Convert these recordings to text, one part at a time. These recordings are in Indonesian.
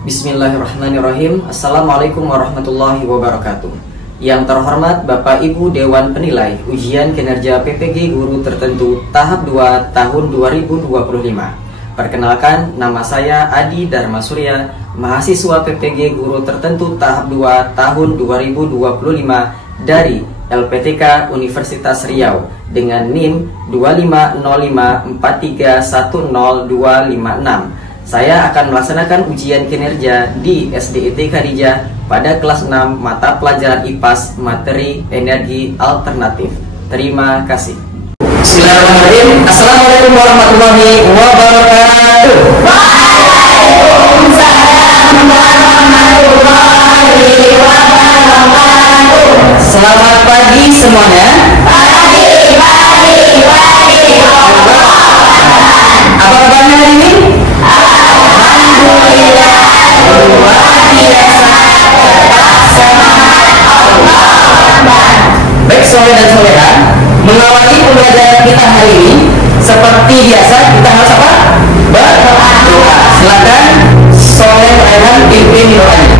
Bismillahirrahmanirrahim. Assalamualaikum warahmatullahi wabarakatuh. Yang terhormat Bapak Ibu Dewan Penilai Ujian Kinerja PPG Guru Tertentu Tahap 2 tahun 2025. Perkenalkan, nama saya Adi Dharma Surya, mahasiswa PPG Guru Tertentu Tahap 2 tahun 2025 dari LPTK Universitas Riau dengan NIM 25054310256. Saya akan melaksanakan ujian kinerja di SDIT Khadijah pada kelas 6 mata pelajaran IPAS materi energi alternatif. Terima kasih. Bismillahirrahmanirrahim. Assalamualaikum warahmatullahi wabarakatuh. Waalaikumsalam warahmatullahi wabarakatuh. Selamat pagi semuanya. Pagi. Apa kabarnya hari ini? Alhamdulillah, luar biasa, semangat, Allah Akbar. Baik soleh dan soleha, mengawali pembelajaran kita hari ini seperti biasa kita harus apa? Berdoa. Silakan soleh Rehan pimpin doanya.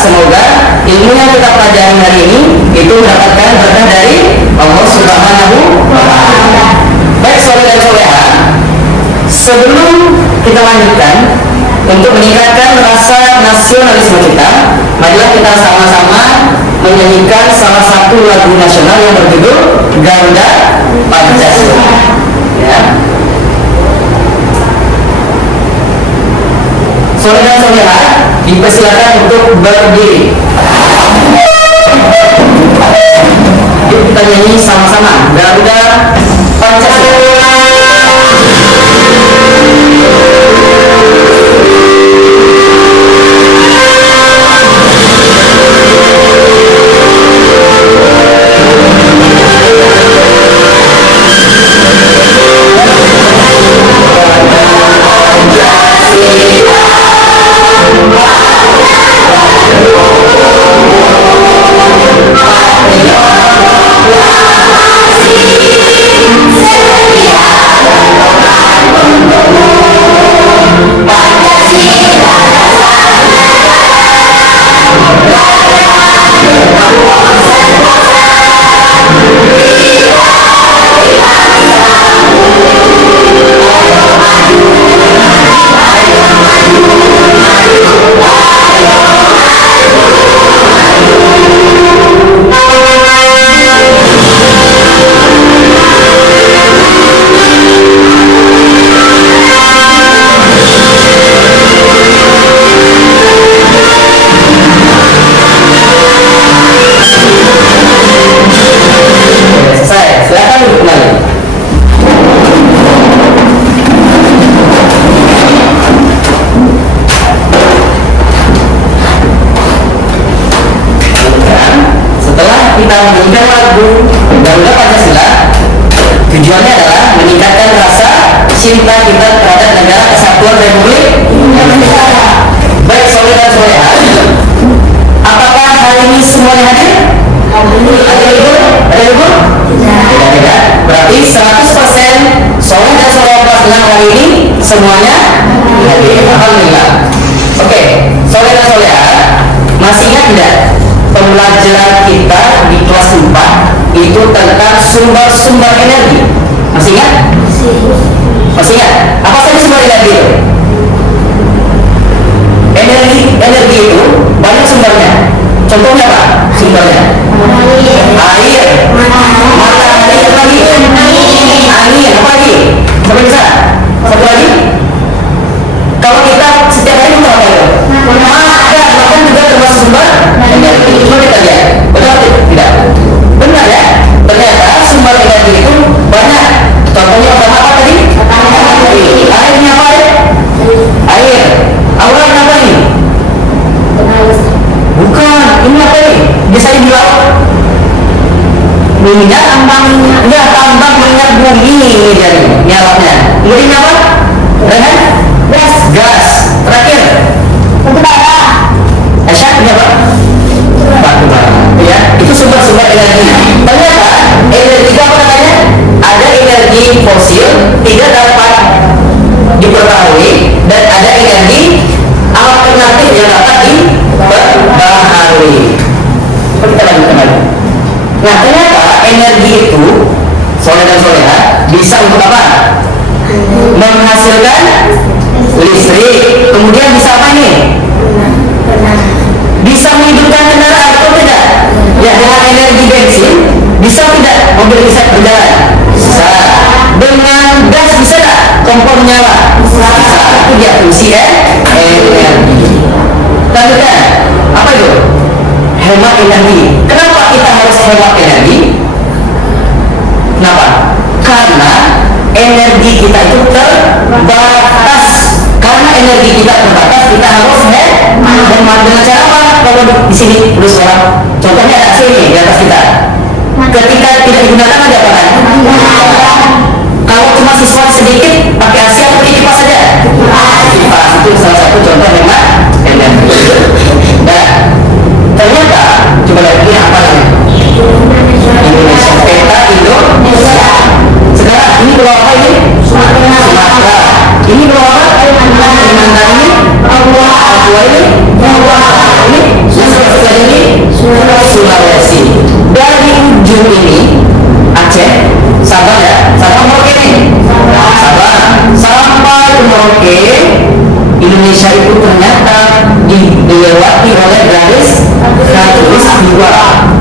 Semoga ilmu yang kita pelajari hari ini itu mendapatkan berkah dari Allah Subhanahu wa Ta'ala. Baik soleh dan soleha, sebelum kita lanjutkan untuk meningkatkan rasa nasionalisme kita, marilah kita sama-sama menyanyikan salah satu lagu nasional yang berjudul Garuda Pancasila. Ya. Soleh dan soleha dipersilakan untuk berdiri. Yuk kita nyanyi sama-sama Garuda Pancasila. Menyanyikan lagu Garuda Pancasila, tujuannya adalah meningkatkan rasa cinta kita terhadap negara kesatuan Republik Indonesia. Baik soleh dan soleha, apakah hari ini semuanya hadir? Ada libur? Tidak. Berarti 100% soleh dan soleha kelas 6 hari ini semuanya hadir. Alhamdulillah. Oke, soleh dan soleha, masih ingat tidak? Pembelajaran kita di kelas 4 itu tentang sumber-sumber energi. Masih ingat? Masih ingat? Apa saja sumber energi itu? Energi itu banyak sumbernya. Contohnya apa? Sumbernya air, matahari, apa lagi? Angin, apa lagi? Sampai bisa? Satu lagi, kalau kita setiap hari butuh apa itu? Makan juga termasuk sumber energi. Coba kita lihat, benar atau tidak? Benar ya. Ternyata sumber energi itu banyak. Contohnya pertama apa tadi? Air ini apa ya? Air. Aura apa ini? Bukan. Ini apa ini? Biasanya di laut. Minyak tambang. Ya, tambang minyak bumi ini jadi nyalanya. Kemudian apa? Rehan? Gas. Terakhir. Batu bara. Asyak ini apa? Batu bara. Ya, itu sumber-sumber energi. Ternyata energi itu apa namanya? Ada energi fosil tidak dapat diperbaharui dan ada energi alternatif yang dapat diperbaharui. Kita lanjutkan lagi. Nah, ternyata energi itu soleh dan soleha bisa untuk apa? Menghasilkan listrik. Kemudian bisa apa ini? Bisa menghidupkan kendaraan atau tidak? Ya, dengan energi bensin bisa tidak mobil bisa berjalan? Bisa. Dengan gas bisa tidak kompor menyala? Bisa. Itu dia fungsi energi. Lanjutkan, apa itu? Hemat energi. Kenapa kita harus hemat energi? Kenapa? Karena energi kita itu terbatas. Karena energi kita terbatas, kita harus hemat. Dengan cara apa? Kalau di sini tulis orang, contohnya ada AC di atas kita. Ketika tidak digunakan ada apa kan? Kalau cuma sesuatu sedikit pakai AC atau pakai kipas saja? Kipas itu salah satu contoh hemat energi. Dan ternyata coba lihat ini apa namanya? Indonesia. Peta Indonesia. Sekarang ini pulau apa ini? Sumatera. Ini pulau apa? Kalimantan ini? Papua ini? Ini? Sulawesi ini? Sulawesi. Dari ujung ini Aceh, Sabah ya, Sabah Merauke ini, Sabah sampai ke Merauke, Indonesia itu ternyata dilewati oleh garis khatulistiwa.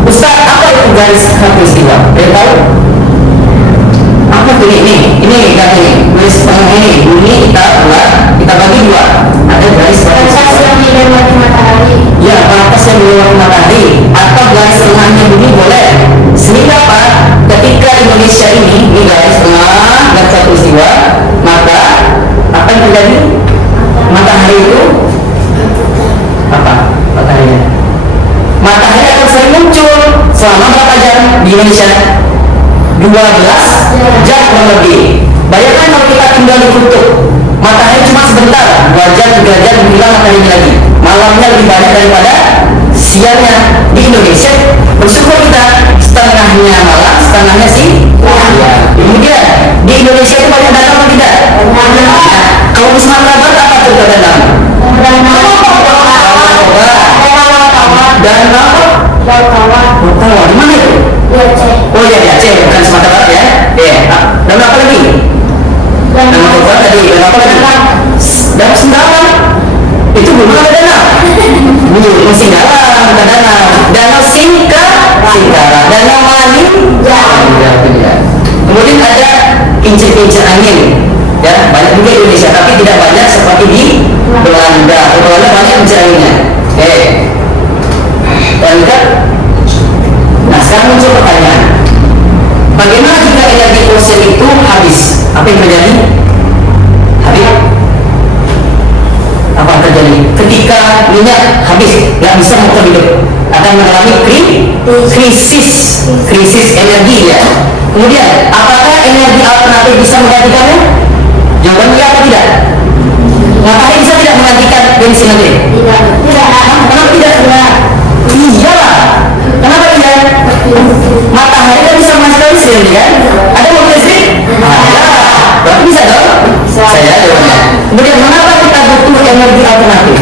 Ustaz, apa itu garis khatulistiwa? Ada tahu? Apa tuh ini garis ini, garis tengah ini, bumi kita buat, kita bagi dua. Ada garis batas yang melewati matahari. Ya, batas yang melewati matahari. Atau garis tengahnya bumi boleh. Sehingga apa? Ketika Indonesia ini garis tengah dan khatulistiwa, maka apa yang terjadi? Matahari itu apa? Matahari akan sering muncul selama berapa jam di Indonesia? 12 jam lebih. Bayangkan kalau kita tinggal di kutub, matahari cuma sebentar, 2 jam, 3 jam hilang matahari lagi. Malamnya lebih banyak daripada siangnya. Di Indonesia bersyukur kita setengahnya malam, setengahnya siang. Kemudian di Indonesia itu banyak danau atau tidak? Kalau di Sumatera Barat apa tuh danau? Danau di mana itu? Oh ya, di Aceh, bukan Sumatera Barat ya. Dan apa lagi? Danau Toba tadi, dan apa lagi? Danau Singgalang. Itu belum ada danau. Belum Singgalang, bukan danau. Danau Singgalang, Danau Maning. Kemudian ada kincir-kincir angin. Ya, banyak juga di Indonesia, tapi tidak banyak seperti di Belanda. Di Belanda banyak kincir anginnya. Lanjutkan. Nah, sekarang muncul pertanyaan, bagaimana jika energi fosil itu habis? Apa yang terjadi? Habis? Apa yang terjadi? Ketika minyak habis, nggak bisa motor hidup, akan mengalami krisis energi ya. Kemudian, apakah energi alternatif bisa menggantikannya? Jawabannya ya atau tidak? Matahari bisa tidak menggantikan bensin nanti? Tidak. Kenapa tidak? Iyalah. Kenapa tidak? Matahari kan bisa menghasilkan listrik kan? Ada mobil listrik? Ada. Berarti bisa dong? Saya jawabnya. Kemudian kenapa kita butuh energi alternatif?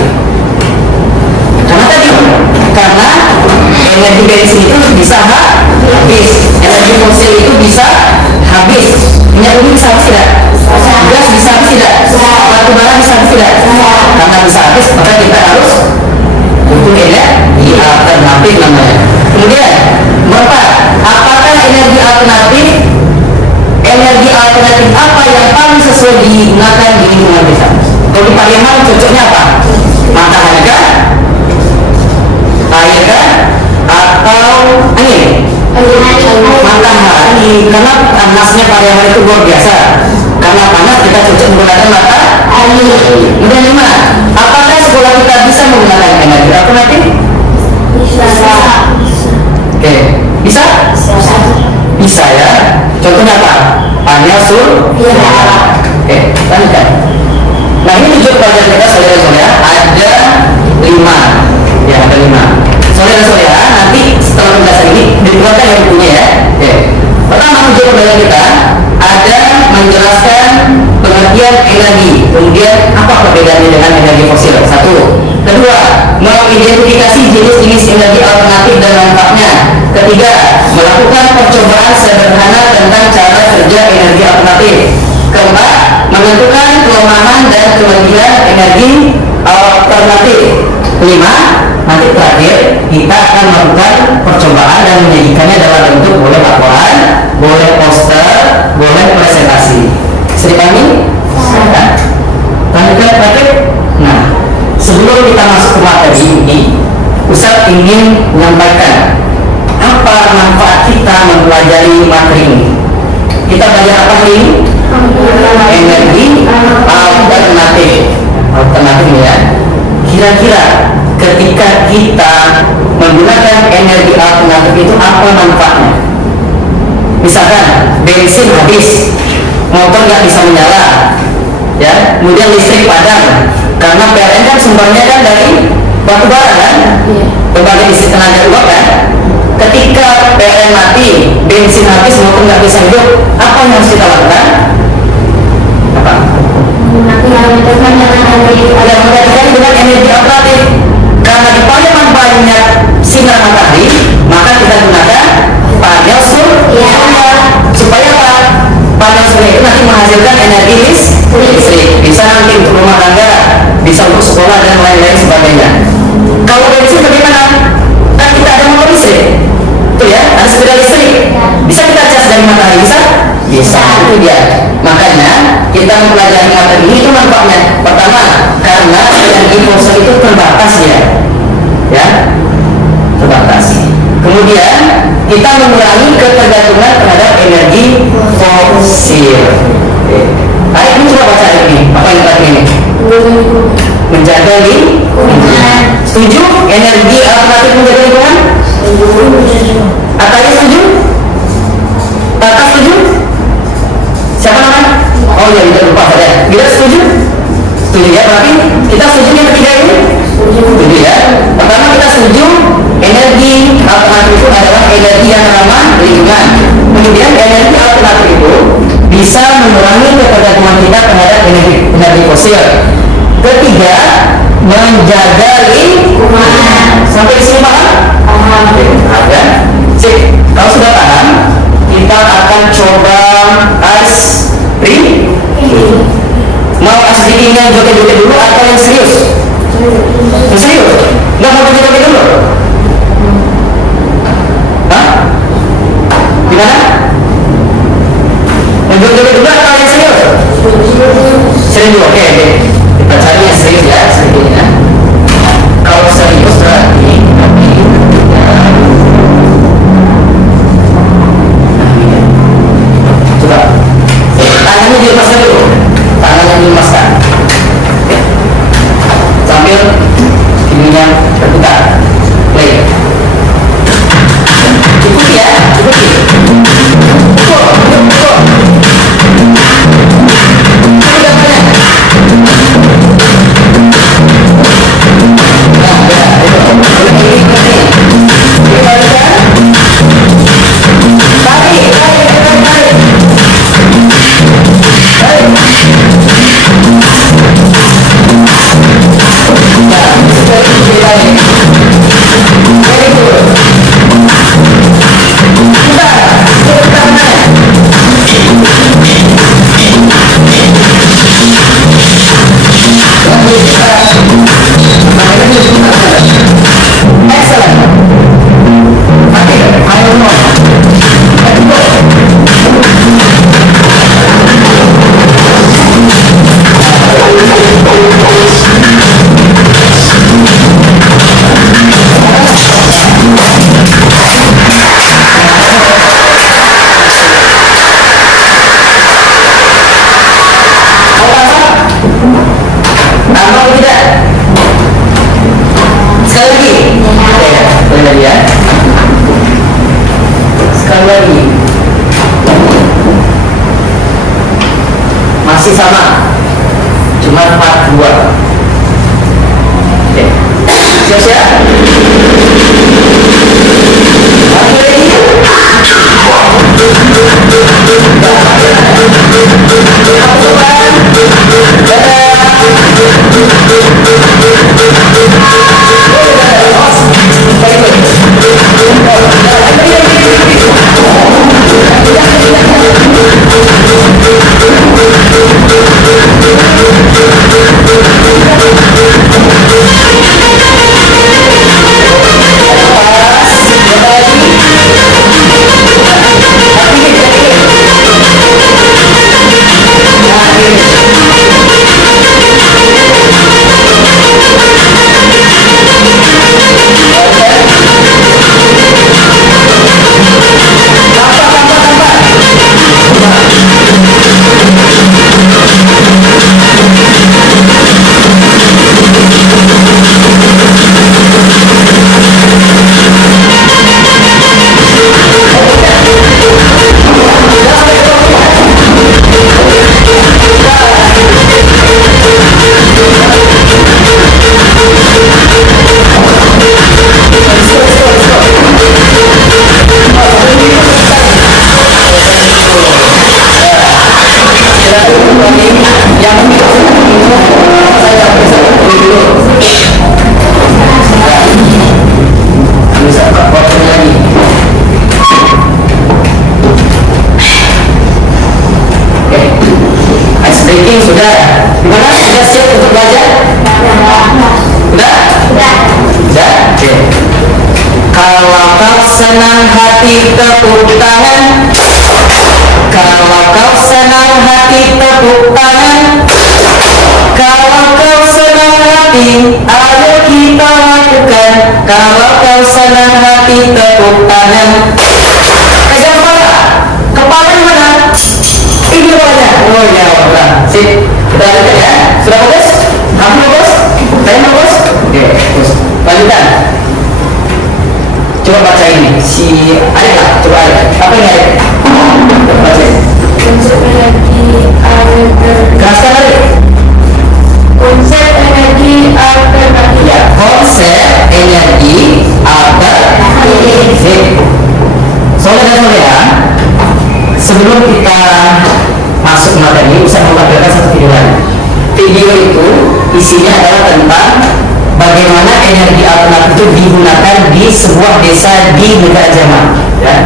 Karena energi bensin itu bisa habis, energi fosil itu bisa habis, minyak bumi bisa habis tidak? Gas bisa habis tidak? Batu bara bisa habis tidak? Karena bisa habis, maka kita harus butuh energi alternatif namanya. Kemudian, apakah energi alternatif apa yang paling sesuai digunakan di lingkungan desa? Kalau di Pariaman cocoknya apa? Matahari kah? Air kah? Atau angin? Matahari, karena panasnya Pariaman itu luar biasa. Karena panas kita cocok menggunakan matahari. Kemudian 5, apakah sekolah kita bisa menggunakan energi alternatif? Bisa. Oke, bisa? Bisa ya. Contohnya apa? Panel surya. Oke, lanjutkan. Nah, ini 7 pelajaran kita saudara-saudara. Ada 5. Ya, ada 5. Saudara-saudara, nanti setelah penjelasan ini dikeluarkan yang punya ya. Oke. Pertama 7 pelajaran kita ada menjelaskan pengertian energi. Kemudian apa perbedaannya dengan energi fosil? 1. Kedua, mengidentifikasi jenis-jenis energi alternatif dan manfaatnya. Ketiga, melakukan percobaan sederhana tentang cara kerja energi alternatif. Keempat, menentukan kelemahan dan kelebihan energi alternatif. 5, nanti terakhir kita akan melakukan percobaan dan menyajikannya dalam bentuk boleh laporan, boleh poster, boleh presentasi. Bisa dipahami? Lanjutkan terakhir. Nah, sebelum kita masuk ke materi ini, Ustaz ingin menyampaikan apa manfaat kita mempelajari materi ini. Kita belajar apa ini? Energi alternatif ya. Kira-kira ketika kita menggunakan energi alternatif itu apa manfaatnya? Misalkan bensin habis, motor nggak bisa menyala, ya, kemudian listrik padam karena PLN kan sumbernya kan dari batu bara kan, berbagai isi tenaga uap kan. Ketika PLN mati, bensin habis, motor nggak bisa hidup, apa yang harus kita lakukan? Apa? Menggantikan dengan energi alternatif. Karena di Pariaman banyak sinar matahari, maka kita gunakan panel surya. Supaya apa? Panel surya itu nanti menghasilkan energi listrik. Bisa nanti untuk rumah tangga, bisa untuk sekolah dan lain-lain sebagainya. Kalau bensin bagaimana? Kan kita ada motor listrik, tuh ya, ada sepeda listrik. Bisa kita cas dari matahari, bisa? Bisa, itu dia. Makanya kita mempelajari materi ini itu manfaatnya. Pertama, karena energi fosil itu terbatas ya, terbatas. Kemudian kita mengurangi ketergantungan terhadap energi fosil. Baik, ini coba baca ini. Apa yang tadi ini? Menjaga lingkungan. Setuju? Energi alternatif menjaga lingkungan? Atanya setuju? Tata setuju? Siapa namanya? Oh ya, kita lupa saja. Kita setuju? Setuju ya, berarti kita setuju yang ketiga ini? Setuju ya. Pertama kita setuju energi alternatif itu adalah energi yang ramah lingkungan. Kemudian energi alternatif itu bisa mengurangi ketergantungan kita terhadap energi fosil. Ketiga, menjaga lingkungan. Sampai di sini paham? Ada. Sip. Kalau sudah paham, kita akan coba ice cream. Mau ice cream yang joget-joget dulu atau yang serius? Yang serius? Nggak mau joget-joget dulu? Hah? Gimana? Yang joget-joget dulu atau yang serius? Serius dulu, oke. Kita cari yang serius ya, sedikitnya. Kalau serius berarti coba tangannya dilemaskan dulu, tangannya dilemaskan sambil ininya berputar. Play. Ikuti ya, ikuti. Betul. cuma 42. Oke, siap-siap. Sudah, gimana? Sudah siap untuk belajar? Sudah? Sudah? Oke. Kalau kau senang hati tepuk tangan. Kalau kau senang hati tepuk tangan. Kalau kau senang hati, ayo kita lakukan. Kalau kau senang hati tepuk tangan. Pegang kepala. Kepala di mana? Ini kepalanya. Oh ya, udah. Sip. Kita lanjutkan ya. Sudah fokus? Kamu fokus? Saya fokus? Oke, fokus. Lanjutkan. Coba baca ini. Si Arif lah. Coba Arif. Apa ini Arif? Baca. Konsep energi alternatif. Keraskan Arif. Konsep energi alternatif. Ya, konsep energi alternatif. Sip. Saudara dan saudara, sebelum kita masuk materi, saya memperkenalkan satu video lagi. Video itu isinya adalah tentang bagaimana energi alternatif itu digunakan di sebuah desa di negara Jerman. Ya.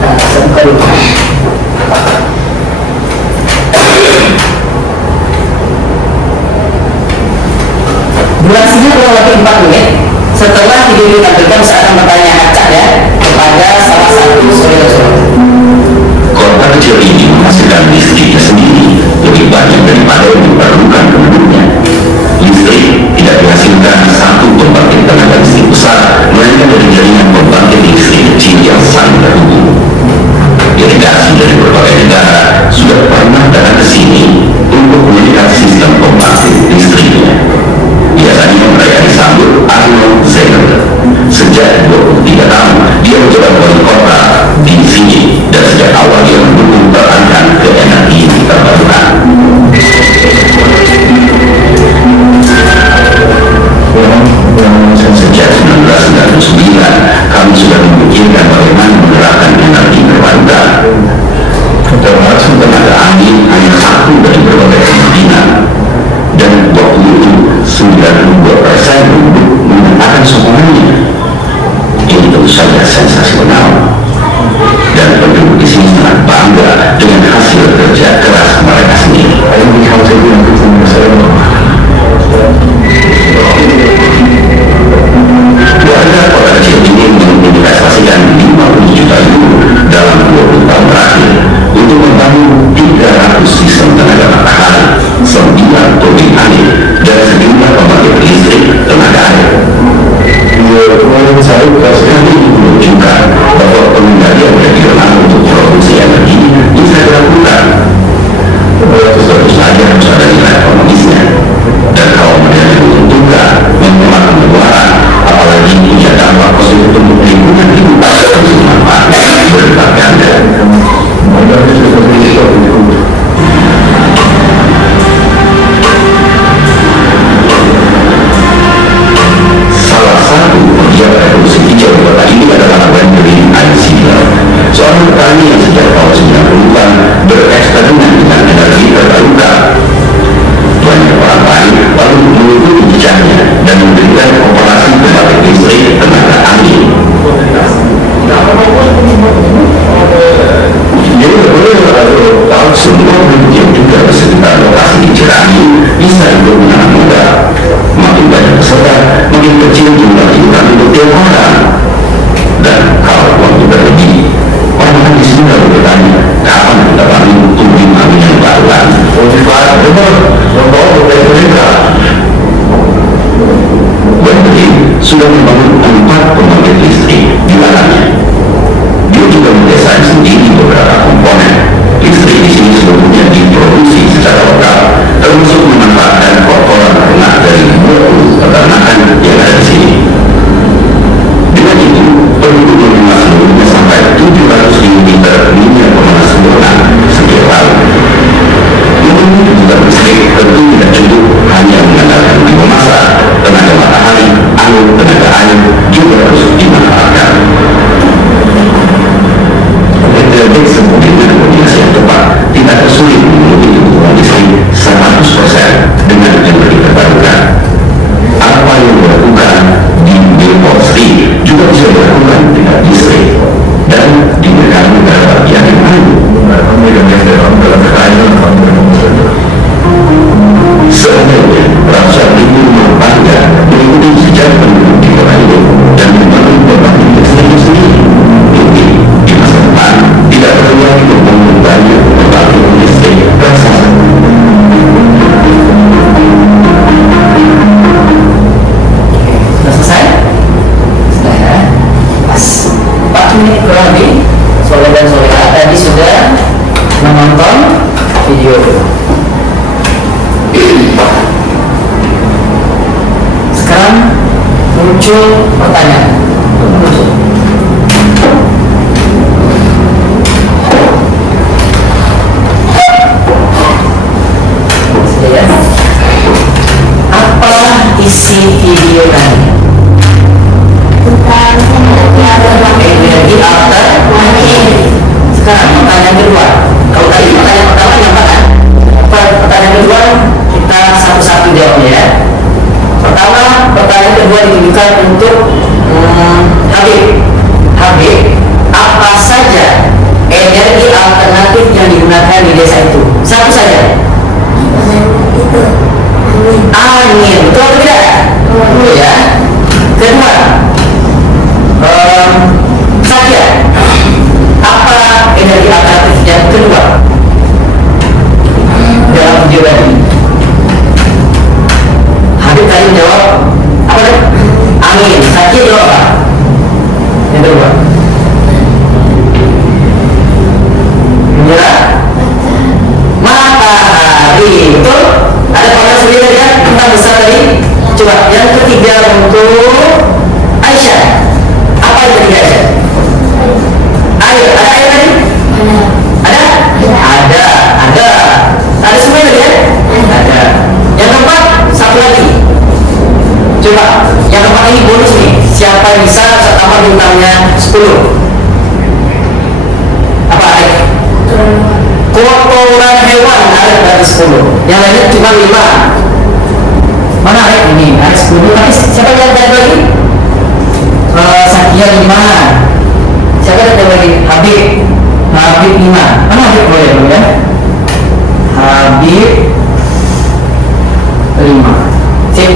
Nah, saya buka dulu. Durasinya kurang lebih 4 menit. Setelah video ini ditampilkan, saya akan bertanya acak ya kepada salah satu saudara-saudara. Kota kecil ini menghasilkan listriknya sendiri lebih banyak daripada yang diperlukan penduduknya. Listrik tidak dihasilkan satu pembangkit tenaga listrik besar, melainkan dari jaringan pembangkit listrik kecil yang saling terhubung. Delegasi dari berbagai negara sudah pernah datang ke sini untuk melihat sistem pembangkit listriknya. Biasanya mereka disambut Arnold Zeller. Sejak 23 tahun dia mencoba wali kota di sini, dan sejak awal dia mendukung peralihan ke energi terbarukan. Sejak 1999 kami sudah memikirkan bagaimana menerapkan energi terbarukan. Termasuk tenaga angin hanya satu dari berbagai kemungkinan, dan waktu itu 92% penduduk menyatakan sokongannya. Ini tentu saja sensasional, dan penduduk di sini sangat bangga dengan hasil kerja keras mereka sendiri. Warga kota kecil ini menginvestasikan 50 juta euro dalam 20 tahun terakhir untuk membangun 300 sistem tenaga matahari, 9 turbin angin, dan sejumlah pembangkit listrik ini sebetulnya diproduksi secara lokal, termasuk memanfaatkan kotoran ternak dari 20 peternakan yang ada di sini. Dengan itu, penduduk rumah seluruhnya sampai 700.000 liter minyak pemanas sempurna setiap tahun. Untuk juga listrik tentu tidak cukup hanya mengandalkan biomasa, tenaga matahari, angin, tenaga air juga harus dimanfaatkan. Dengan kombinasi yang tepat, tidak sulit memenuhi kebutuhan listrik 100% dengan energi terbarukan. Apa yang dilakukan di Bilpolstri juga bisa dilakukan dengan listrik, dan di negara-negara bagian yang lain. Seandainya rasa ribu rumah tangga mengikuti sejak penduduk di kota itu dan membangun berbagai listrik sendiri, mungkin di masa depan tidak perlu lagi membangun banyak berbagai listrik raksasa. Sudah selesai? Sudah ya? Pas 4 menit kurang lebih. Soleh dan Soleha tadi sudah menonton video itu. Sekarang muncul pertanyaan. Apa isi video tadi? Energi alternatif. Sekarang pertanyaan kedua. Kalau tadi pertanyaan pertama yang kan? Pertanyaan kedua kita satu-satu jawabnya ya. Pertama, pertanyaan kedua ditujukan untuk Habib, apa saja energi alternatif yang digunakan di desa itu? Satu saja. Angin, betul atau tidak? Betul ya. Kedua, Sakia, apa energi alternatif yang kedua dalam video tadi? Habib tadi jawab apa tadi? Angin. Sakia jawab apa? Yang kedua menyerah matahari. Betul? Ada pernah sendiri tadi kan? Tentang besar tadi. Coba yang ketiga untuk Aisyah. Apa yang ketiga Aisyah? Air. Ada air tadi? Ada? Ada. Ada semua tadi ya? Ada. Yang keempat satu lagi. Coba yang keempat ini bonus nih. Siapa yang bisa tambah bintangnya 10? Apa air? Kotoran hewan air berarti 10. Yang lainnya cuma 5. Mana air ini? Air 10. Tapi siapa yang tadi lagi? Sakia 5. Siapa yang tadi lagi? Habib 5. Mana Habib boleh dulu ya? Habib 5. Sip.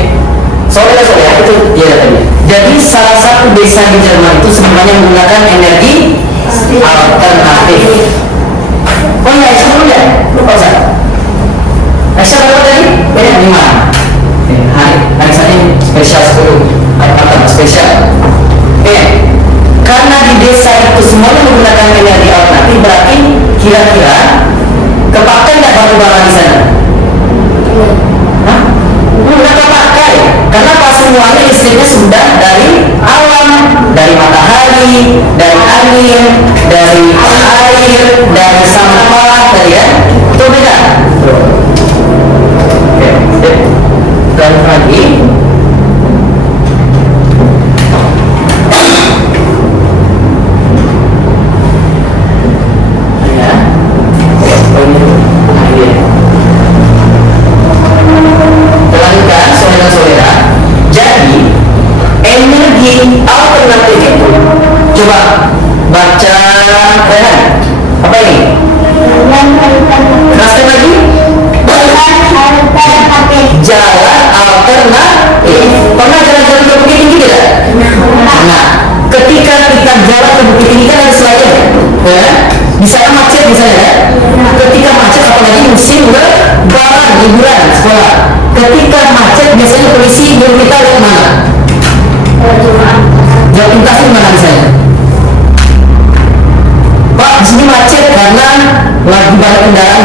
Soalnya itu dia tadi. Jadi salah satu desa di Jerman itu semuanya menggunakan energi alternatif. Oh ya, Aisyah dulu ya? Lupa Ustaz. Aisyah berapa tadi? Banyak 5. Hari saja spesial 10. Hari spesial. Karena di desa itu semuanya menggunakan energi alternatif, berarti kira-kira kepakai nggak batu bara di sana? Hah? Nggak kepakai. Karena pas semuanya listriknya sudah dari alam, dari matahari, dari angin, dari air, dari sampah tadi ya.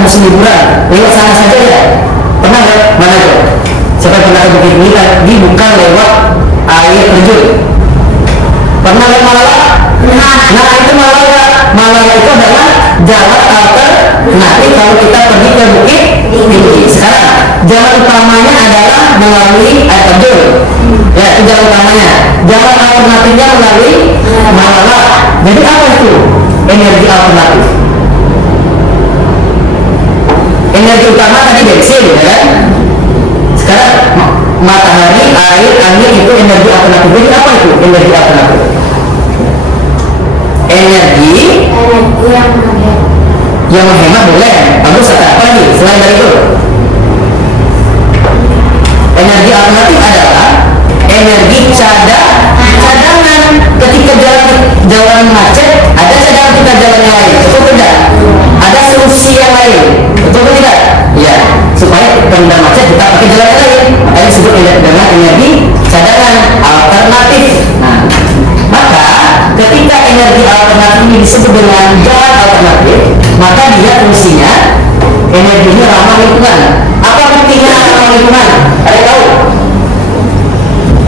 musim liburan, lewat sana saja ya. Pernah nggak? Mana itu? Siapa pernah ke Bukit Duri bukan lewat air terjun? Pernah lihat Malala? Nah itu Malala itu adalah jalan alternatif kalau kita pergi ke Bukit Tinggi. Sekarang jalan utamanya adalah melalui air terjun. Ya itu jalan utamanya. Jalan alternatifnya melalui Malala. Jadi apa itu energi alternatif? Energi utama tadi bensin, ya kan? Sekarang matahari, air, angin itu energi alternatif. Jadi apa itu energi alternatif? Energi yang menghemat boleh. Bagus, kata apa nih? Selain dari itu, energi alternatif adalah energi cadangan. Ketika jalan macet, ada cadangan kita jalan yang lain, betul tidak? Ada solusi yang lain, betul tidak? Ya, supaya terhindar macet kita pakai jalan yang lain. Makanya disebut dengan energi cadangan alternatif. Nah, maka ketika energi alternatif ini disebut dengan jalan alternatif, maka dia fungsinya energinya ramah lingkungan. Apa buktinya ramah lingkungan? Ada yang tahu?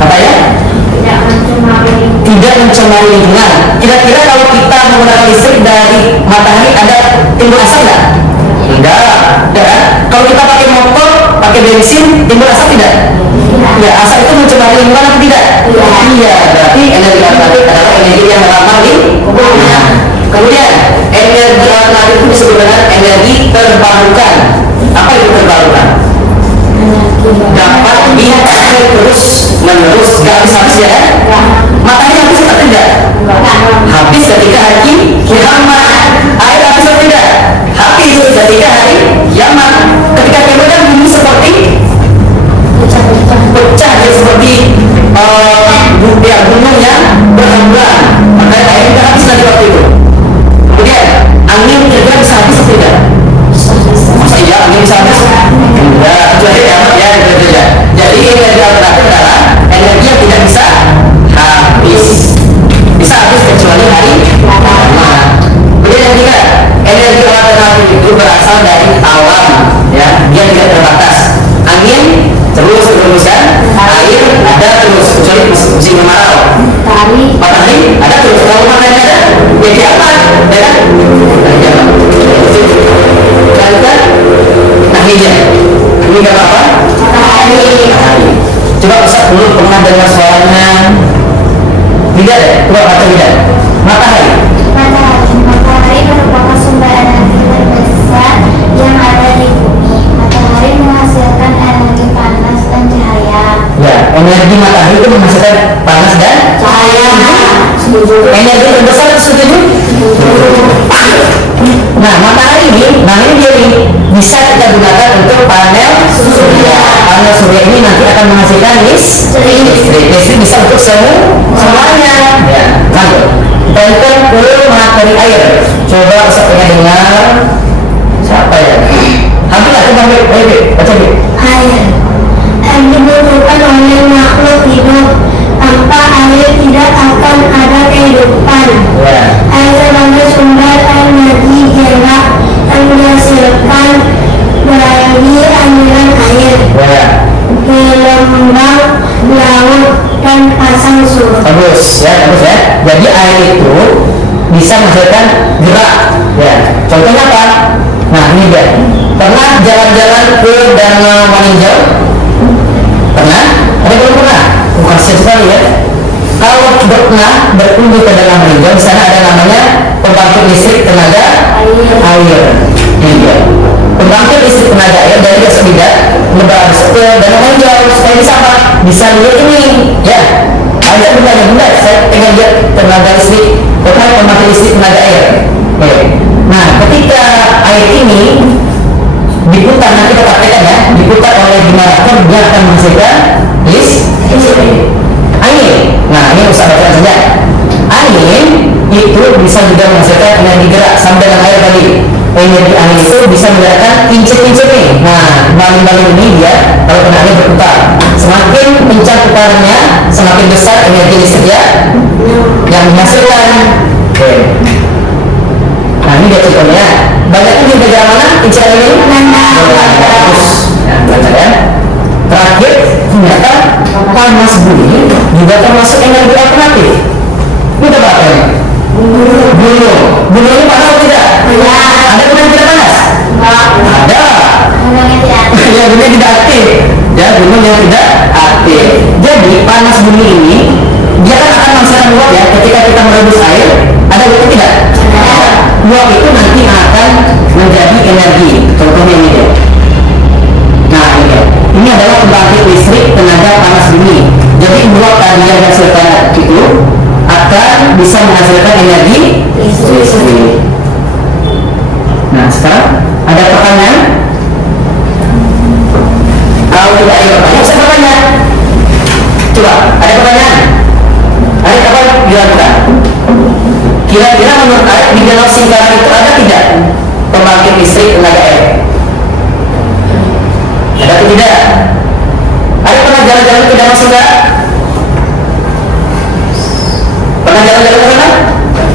Apa ya? Tidak mencemari lingkungan. Kira-kira kalau kita menggunakan listrik dari matahari ada timbul asap tidak? Enggak. Ya. Kalau kita pakai motor, pakai bensin, timbul asap tidak? Ya, asap itu mencemari lingkungan atau tidak? Iya. Berarti energi alternatif adalah energi yang ramah lingkungan. Kemudian energi alternatif itu disebut dengan energi terbarukan. Apa itu terbarukan? Dapat dicapai terus menerus, gak habis-habis ya? Matahari habis atau tidak? Habis ketika hari kiamat. Air habis atau tidak? Habis ketika hari kiamat. Ketika kemudian bumi seperti pecah, jadi seperti gunung yang berhamburan. Maka air tidak habis lagi waktu itu. Kemudian angin juga bisa habis atau tidak? Masa iya angin bisa habis? Enggak, kecuali kiamat ya, gitu. Jadi energi alternatif adalah energi yang tidak bisa habis. Bisa habis kecuali hari kiamat. Kemudian yang ketiga, energi alternatif itu berasal dari alam, ya, dia tidak terbatas. Angin terus kan, air ada terus kecuali musim kemarau. Matahari ada terus, kalau matahari ada, ya kiamat, ya kan? Kiamat. Nah ini gak apa-apa. Matahari. Coba Ustaz dulu pernah dengar suaranya? Tidak ya? Coba baca tidak? Matahari. Matahari merupakan sumber energi terbesar yang ada di bumi. Matahari menghasilkan energi panas dan cahaya. Ya, energi matahari itu menghasilkan panas dan cahaya. Energi terbesar itu setuju? Nah, matahari ini, dia bisa kita gunakan untuk panel surya. Panel surya ini nanti akan menghasilkan listrik. Listrik bisa untuk semuanya. Ya, lanjut. Kita ke materi air. Coba Ustaz pengen dengar siapa ya? Hampir lah, coba baca dulu. Air dibutuhkan oleh makhluk hidup. Tanpa air tidak akan ada kehidupan. Ya. Air sebagai sumber energi gerak yang dihasilkan dari aliran air, Ya. gelombang laut dan pasang surut. Bagus ya. Jadi air itu bisa menghasilkan gerak. Ya. Contohnya apa? Nah ini dia. Pernah jalan-jalan ke Danau Maninjau? Pernah? Ada belum pernah? Bukan sekali ya. Kalau pernah berkunjung ke Danau Maninjau, di sana ada namanya pembangkit listrik tenaga air. Ini dia. Pembangkit listrik tenaga air dari desa Bidat lebar ke Danau Maninjau supaya bisa apa? Bisa lihat ini, ya. Ada benda, saya pengen lihat tenaga listrik, pembangkit listrik tenaga air. Oke. Nah, ketika air ini diputar, nanti kita praktekkan ya, diputar oleh generator, dia akan menghasilkan listrik. Angin. Nah, ini usah baca saja. Angin itu bisa juga menghasilkan energi gerak sama dengan air tadi. Energi angin itu bisa menggerakkan kincir-kincir nih. Nah, balon-balon ini dia kalau kena angin berputar. Semakin kencang putarnya, semakin besar energi listrik ya yang dihasilkan. Oke. Nah ini dia contohnya. Banyaknya di negara mana? Incaran ini? Bagus. Nah, baca ya. Terakhir, ternyata panas bumi juga termasuk energi alternatif. Ini apa ini? Gunung. Gunung ini panas atau tidak? Ada gunung yang tidak panas? Ada. Ya, gunung yang tidak aktif. Ya, gunung yang tidak aktif. Jadi panas bumi ini dia kan akan menghasilkan uap ya. Ketika kita merebus air, ada uap tidak? Uap itu nanti akan menjadi energi. Contohnya ini dia. Nah ini dia. Ini adalah pembangkit listrik tenaga panas bumi. Jadi uap tadi yang dihasilkan itu akan bisa menghasilkan energi listrik. Nah sekarang ada pertanyaan? Kalau tidak ada pertanyaan, saya bertanya. Coba, ada pertanyaan? Ada apa dilakukan? Kira-kira menurut Arif di Danau Singkarak itu ada tidak pembangkit listrik tenaga air? Ada atau tidak? Arif pernah jalan-jalan ke Danau Singkarak? Pernah jalan-jalan ke sana?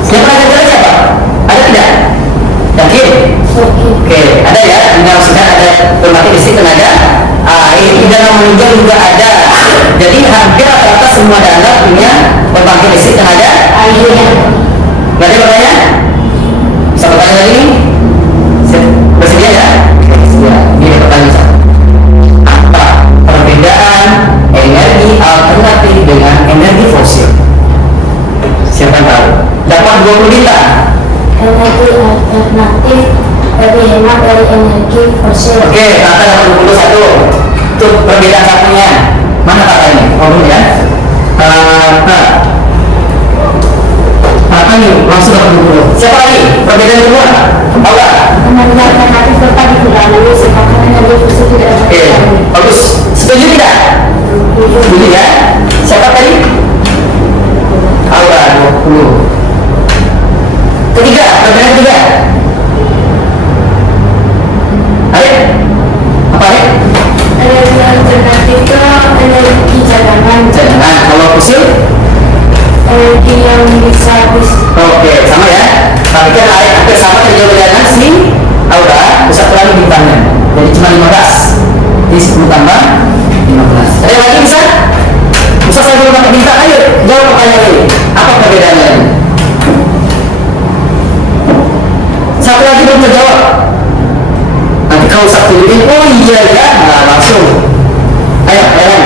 Yang pernah jalan-jalan siapa? Ada tidak? Yakin? Oke, ada ya di Danau Singkarak ada pembangkit listrik tenaga air. Di Danau Meninjau juga ada. Jadi hampir rata-rata semua danau punya pembangkit listrik tenaga air. Gak ada pertanyaan? Bisa bertanya lagi nih? Bersedia ya? Ya, ini pertanyaan. Apa perbedaan energi alternatif dengan energi fosil? Siapa yang tahu? Dapat 20 bintang. Energi alternatif lebih hemat dari energi fosil. Oke, kata dapat 21. Itu perbedaan satunya. Mana katanya? Oh ya. Ini langsung dapat 20. Siapa lagi? Perbedaan kedua? Aula. Energi alternatif dapat dikurangi sedangkan energi fosil tidak dapat Oke, bagus. Setuju tidak? Setuju ya? Siapa tadi? Aula 20. Ketiga, perbedaan ketiga. Ayo. Apa ya? Energi alternatif itu energi cadangan. Cadangan. Kalau fosil? Energi yang bisa Oke, sama ya. Tapi kan air hampir sama dari jawabannya si Aura, pusat terlalu bintangnya. Jadi cuma 15. Jadi 10 tambah 15. Ada lagi bisa? Bisa saya belum dapat bintang, ayo jawab pertanyaan ini. Apa perbedaannya? Satu lagi belum terjawab. Nanti kalau satu ini, oh iya ya, nah langsung. Ayo, ayo.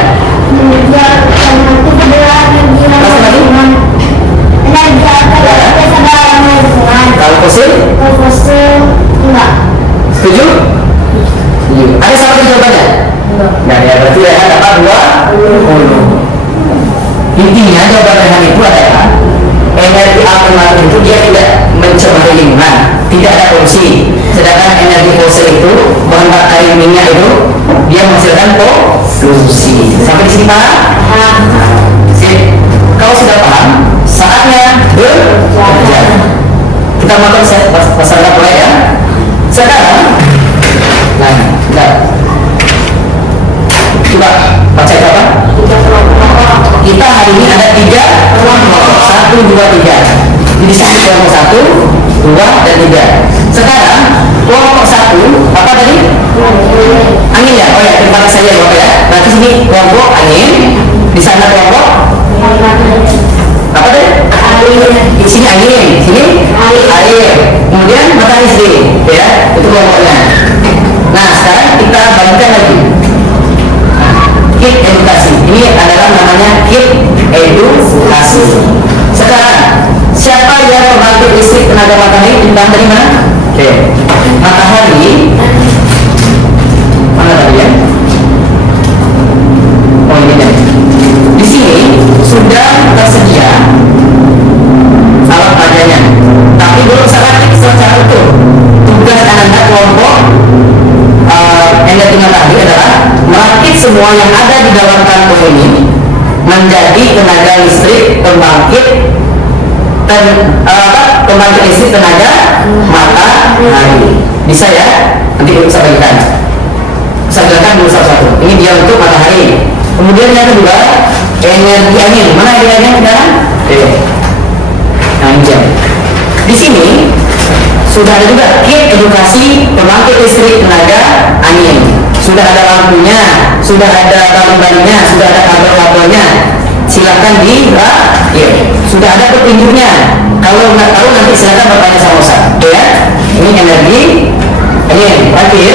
energi alternatif adalah energi yang lingkungan. Energi alternatif adalah lingkungan. Kalau fosil? Kalau fosil enggak. Setuju? Setuju. Ada satu jawabannya? Nah ya, berarti ya dapat 20. Intinya jawaban itu adalah energi alternatif itu dia tidak mencemari lingkungan, tidak ada polusi. Sedangkan energi fosil itu bahan bakar minyak itu dia menghasilkan polusi. Sampai di sini paham? Sip. Kalau sudah paham, saatnya belajar. Kita makan pasal mulai ya. Sekarang, nah, coba baca apa? Kita hari ini ada 3 kelompok, 1, 2, 3. Jadi satu kelompok 1, 2, dan 3. Sekarang kelompok 1 apa tadi? Angin ya. Oh ya, terima kasih ya Bapak ya. Nanti sini kelompok angin, di sana kelompok apa tadi? Di sini angin, sini air. Kemudian matahari sendiri, ya itu kelompoknya. Nah sekarang kita bagikan lagi. Kit edukasi. Ini adalah namanya kit edukasi. Sekarang siapa yang pembangkit listrik tenaga matahari? Bintang dari mana? Oke. Matahari. Mana tadi ya? Oh ini dia. Di sini sudah tersedia alat padanya, tapi belum secara utuh. Tugas Anda kelompok energi matahari adalah merakit semua yang ada di dalam kantong ini menjadi tenaga listrik pembangkit pembangkit listrik tenaga matahari. Bisa ya? Nanti bisa bagikan. Bisa bagikan dulu satu-satu. Ini dia untuk matahari. Kemudian yang kedua energi angin. Mana energi angin sekarang? Nah ini dia. Di sini sudah ada juga kit edukasi pembangkit listrik tenaga angin. Sudah ada lampunya, sudah ada tambang-tambangnya, sudah ada kabel-kabelnya. Silakan sudah ada petunjuknya. Kalau nggak tahu nanti silakan bertanya sama Ustaz. Ya, ini energi, ini terakhir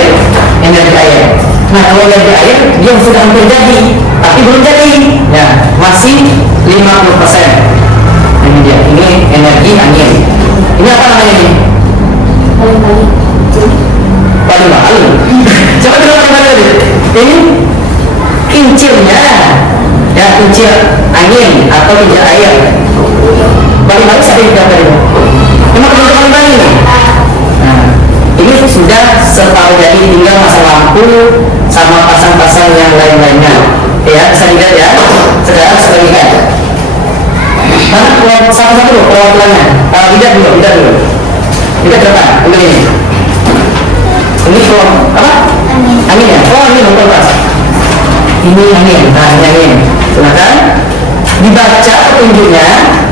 energi air. Nah, kalau energi air dia sudah hampir jadi, tapi belum jadi. Ya, masih 50%. Ini dia. Ini energi angin. Ini apa namanya ini? Paling mahal. Coba dulu paling. Ini kincirnya. Ya, kincir angin atau kincir air. Paling mahal saya tidak tahu. Cuma kalau paling mahal ini. Nah, ini sudah setahu jadi, tinggal masang lampu sama pasang-pasang yang lain-lainnya. Ya, bisa dilihat ya. Sekarang saya lihat. Mana satu-satu perwakilannya? Lihat dulu. Lihat depan. Ini. Ini apa? Angin ya? Oh, ini betul Mas. Ini angin. Nah, ini angin. Silakan dibaca petunjuknya.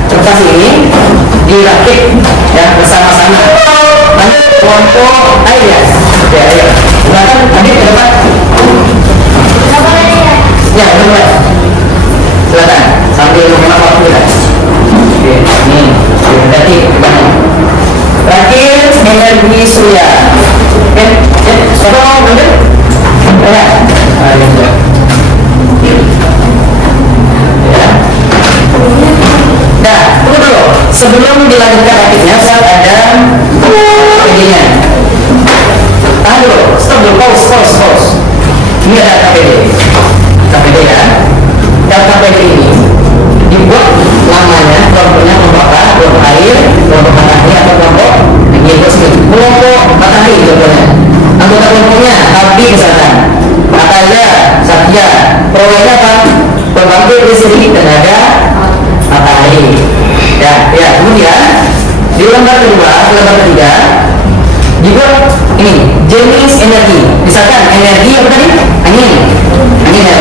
Kertas ini dirakit ya bersama-sama. Nanti kelompok air ya. Ya, ayo. Silakan nanti ke depan. Ya, benar. Silakan sambil menghemat waktu ya. Oke, ini berarti gimana? Terakhir energi surya. Siapa mau ambil? Ya. Nah, tunggu dulu. Sebelum dilanjutkan rakitnya, Ustaz ada KPD-nya. Tahan dulu, stop dulu, pause. Ini ada KPD ya. Dan KPD ini dibuat namanya kelompoknya kelompok apa? Kelompok air, kelompok matahari atau kelompok angin. Kelompok matahari contohnya. Anggota kelompoknya Abdi misalkan, Atalia, Satya. Proyeknya apa? Pembangkit listrik tenaga matahari. Ya. Kemudian di lembar kedua, lembar ketiga dibuat ini jenis energi. Misalkan energi apa tadi? Angin ya.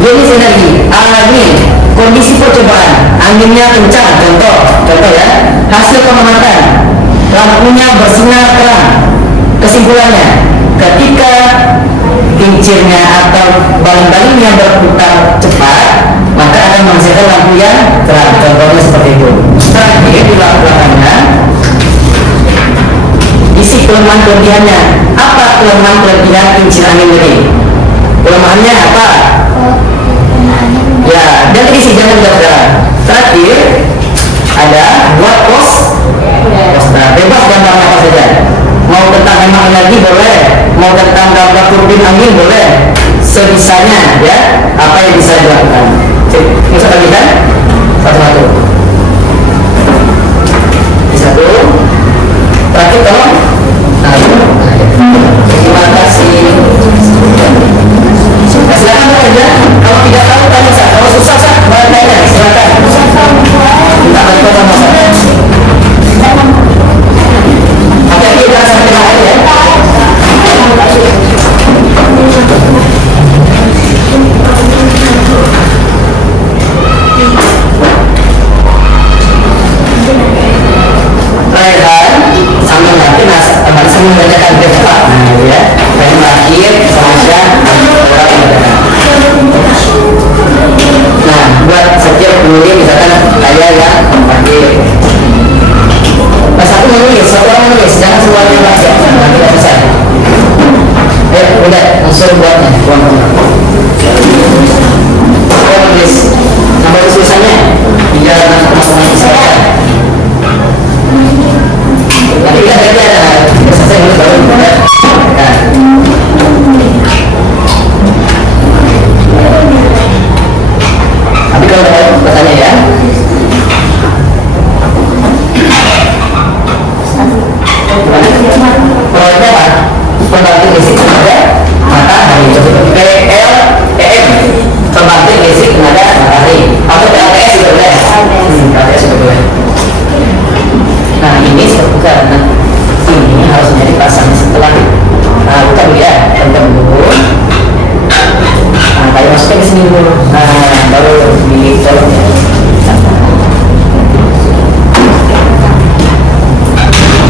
Jenis energi angin. Kondisi percobaan, anginnya kencang, contoh ya. Hasil pengamatan, lampunya bersinar terang. Kesimpulannya, ketika kincirnya atau baling-baling yang berputar cepat, maka akan menghasilkan lampu yang terang. Contohnya seperti itu. Terakhir di belakangnya isi kelemahan kelebihannya. Apa kelemahan kelebihan kincir angin ini? Kelemahannya apa? Ya, dan isi jangan juga. Terakhir ada buat pos. Bebas gambarnya apa saja. Mau tentang hemat energi boleh, mau tentang gambar turbin angin boleh, sebisanya ya. Apa yang bisa dilakukan? Bisa bagikan satu-satu. Satu. Terakhir tolong. Terima kasih. Silakan bekerja. Kalau tidak tahu tanya saya. Kalau susah tanya. Silakan. Minta bantuan sama saya. Hati-hati jangan sampai lahir ya. Sambil nanti sambil membacakan cepat. Nah, ya. Saya terakhir sama Nah, buat setiap penulis misalkan saya yang pakai satu menulis, satu orang menulis, jangan semuanya baca, nanti tidak bisa. Ya, udah langsung buatnya, saya menulis nama tulisannya di jalan teman-teman saya. Nanti kita selesai dulu baru kita. Tapi kalau ada pertanyaan ya. Proyeknya apa? Pembangkit listrik tenaga matahari. PLTM, pembangkit listrik tenaga matahari. Atau PLTS juga boleh. PLTS juga boleh. Nah ini bukan. Ini harusnya dipasang setelah. Nah bukan ya, teman dulu. Nah kayak masuknya ke sini dulu. Nah baru dicolok ya.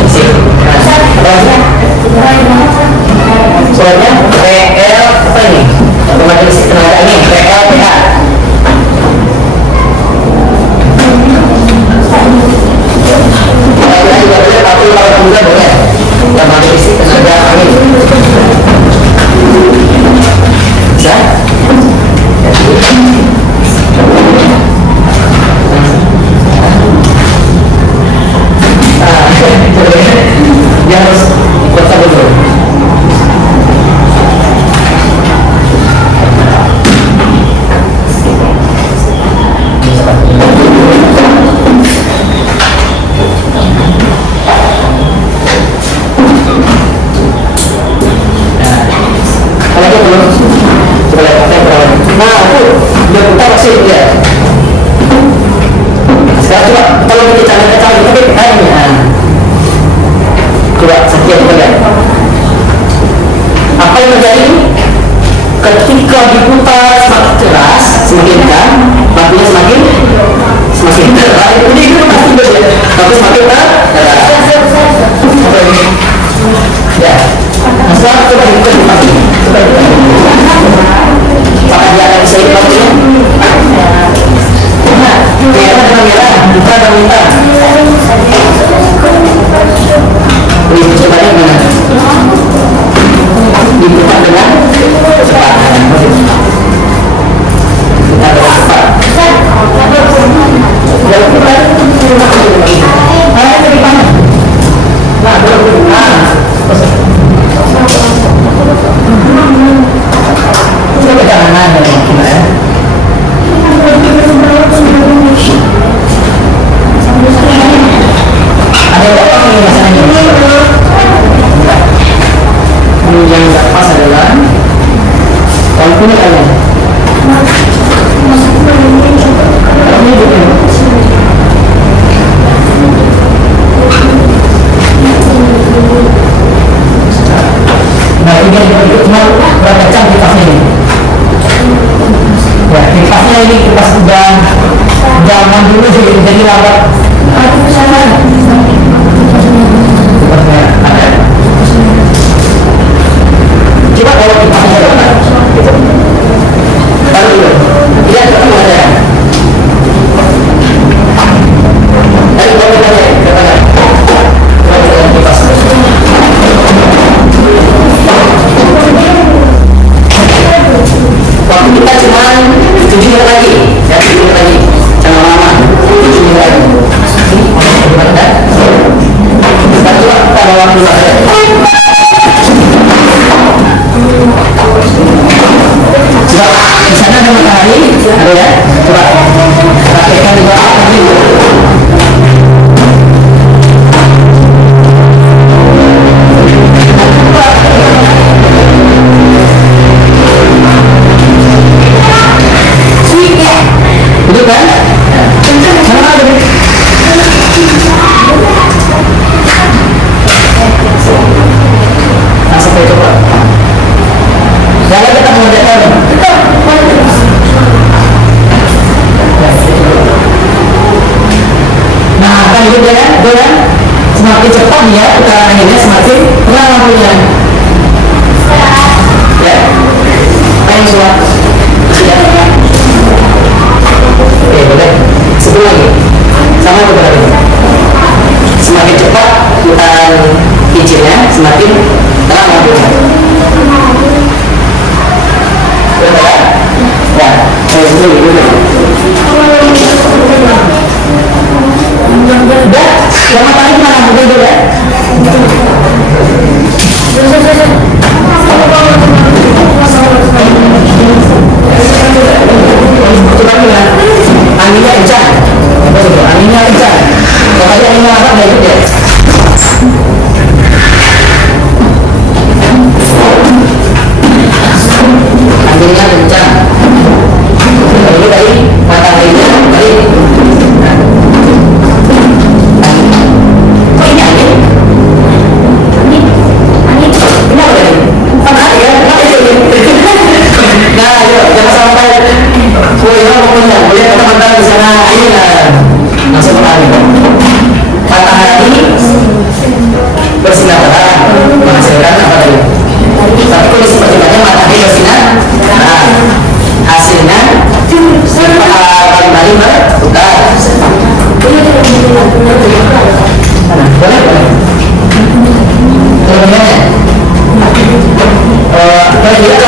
Sip. Nah, apa ini? Pembangkit listrik tenaga angin, PLTH. PLTH juga boleh, tapi laut juga boleh. Pembangkit listrik tenaga angin. Bisa? Dia harus kota dulu. Kalau dia belum, coba lihat kota berapa. Nah, itu dia putar masih dia. Sekarang coba kalau kita cara kita ini. Coba sekian kalian. Apa yang terjadi ketika diputar semakin keras, semakin kencang, batunya semakin keras. Ini itu pasti berbeda. Tapi semakin keras. Apa ini? Ya. Nah, sekarang coba dibuka di pasti. Coba dibuka. Apakah dia akan bisa ikut waktunya? Nah, merah dengan merah, buka dan hitam. Ini cobanya mana? Diputar dengan cepat. Kita dengan cepat. Dari mana? Nah, coba ke kanan ya, gimana? Ada apa nih masalahnya? Yang nggak pas adalah kalau punya kalian. Nah, ini yang cuma berapa jam kipasnya ini? Ya, kipasnya ini kipas udah zaman dulu jadi lambat. Coba kalau kipasnya berapa? Baru dulu. Lihat ketemu ada ya. Dari bawah aja, katakan. Kipas. Waktu kita cuma 7 menit lagi, ya 7 menit lagi, jangan lama, 7 menit lagi. Gimana kan? Kita coba pada waktu saja. Coba di sana ada matahari, ada ya? Coba praktekkan di bawah tadi. Betul kan? Mana ada? Nah, sampai coba. Jangan kita mengerjakan.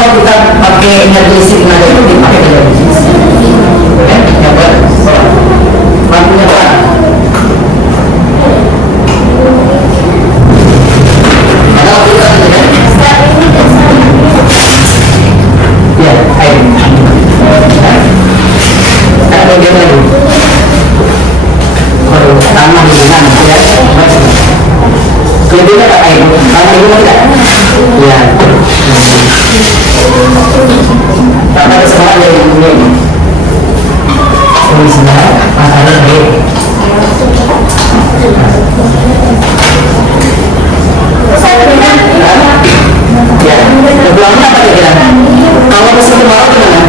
kalau kita pakai energi listrik tenaga itu dipakai energi listrik. Ya, yang buat lampunya apa? Ada kita gitu kan? Ya, air. Ada bagian lagi. Kalau tanah dengan ya, kelebihan apa air? Tanah itu tidak? Ya. Karena kesalahan dari dunia ini. Sebenarnya masalah baik. Ya, kebetulannya apa kira? Kalau musim kemarau gimana?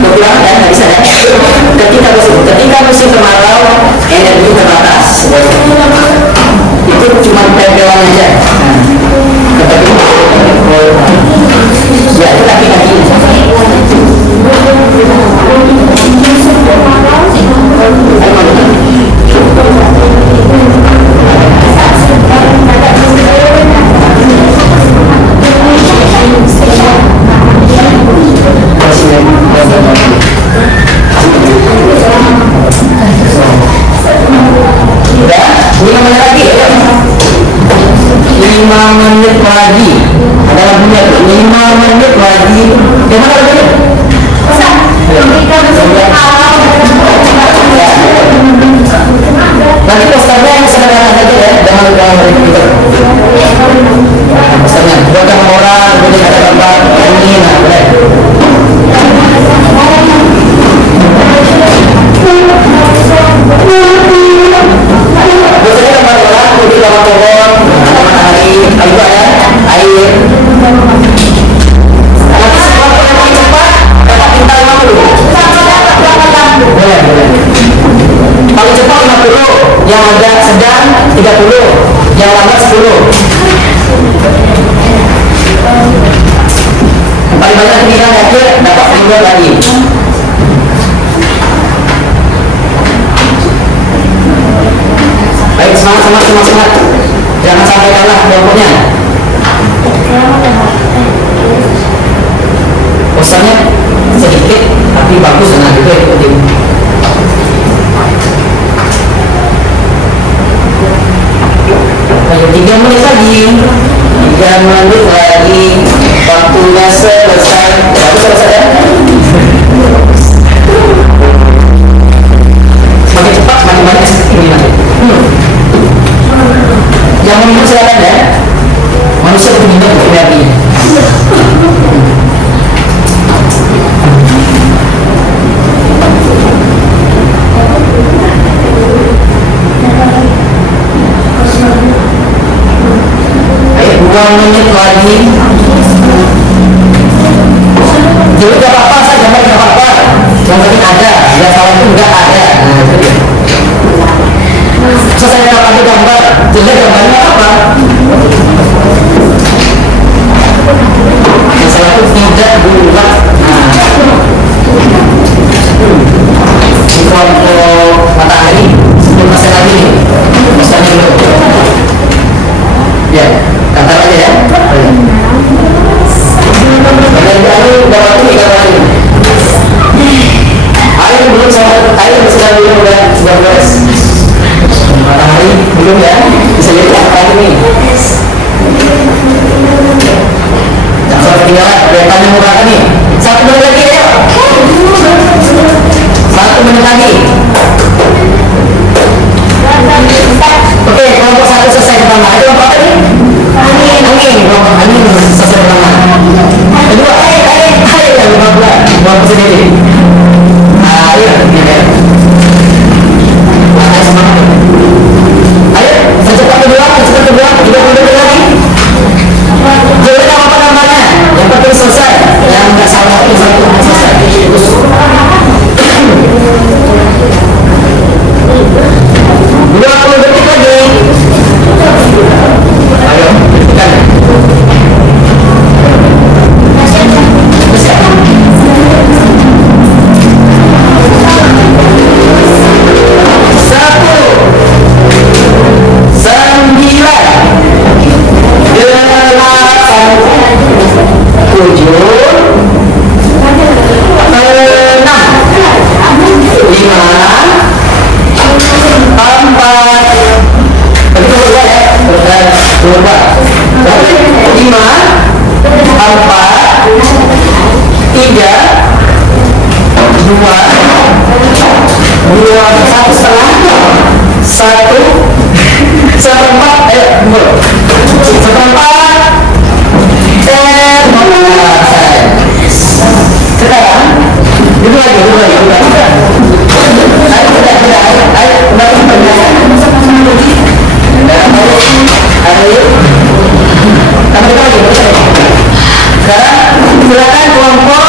Kebetulan kan nggak bisa ya. Ketika musim kemarau energi terbatas, itu cuma tempelan aja. Ya itu kaki-kaki. Yang agak sedang 30, yang lambat 10. Paling banyak pilihan akhir dapat 5 lagi. Baik, semangat. Jangan sampai kalah kelompoknya. Pesannya sedikit tapi bagus, nah itu yang penting. Ayo 3 menit lagi, waktunya selesai. Baru selesai ya? Semakin cepat semakin banyak ini nanti. Yang minum silakan ya. Manusia itu minum energinya. Ayo 2 menit lagi. Jadi gak apa-apa, saya gambar gak apa-apa. Yang penting ada, yang salah itu enggak ada. Nah itu dia. Selesai kalau ada gambar, jelek gambarnya apa? Yang salah itu tidak diubah. Di kelompok matahari 10% lagi nih. Misalnya dulu. Ya, kata aja ya. Lalu dapat ini kalau ini. Air belum sama air sudah belum sudah beres. Matahari belum ya. Bisa jadi apa ini? Jangan sampai ketinggalan. Beritanya murah nih. 1 menit lagi ya. 1 menit lagi. Oke, kelompok 1 selesai pertama. Itu kelompok apa nih? Angin. Kelompok angin selesai pertama. Kedua, air yang 15. Kelompok sendiri. Air, ya. Ayo semangat. Ayo, secepat kedua, 30 menit lagi. Jadi apa namanya? Yang penting selesai. Yang nggak salah itu satu selesai. 20 detik lagi. Ayo, berikan. Siap. dua, satu setengah, satu seperempat, seperempat, sekarang dulu lagi. Sekarang silakan kelompok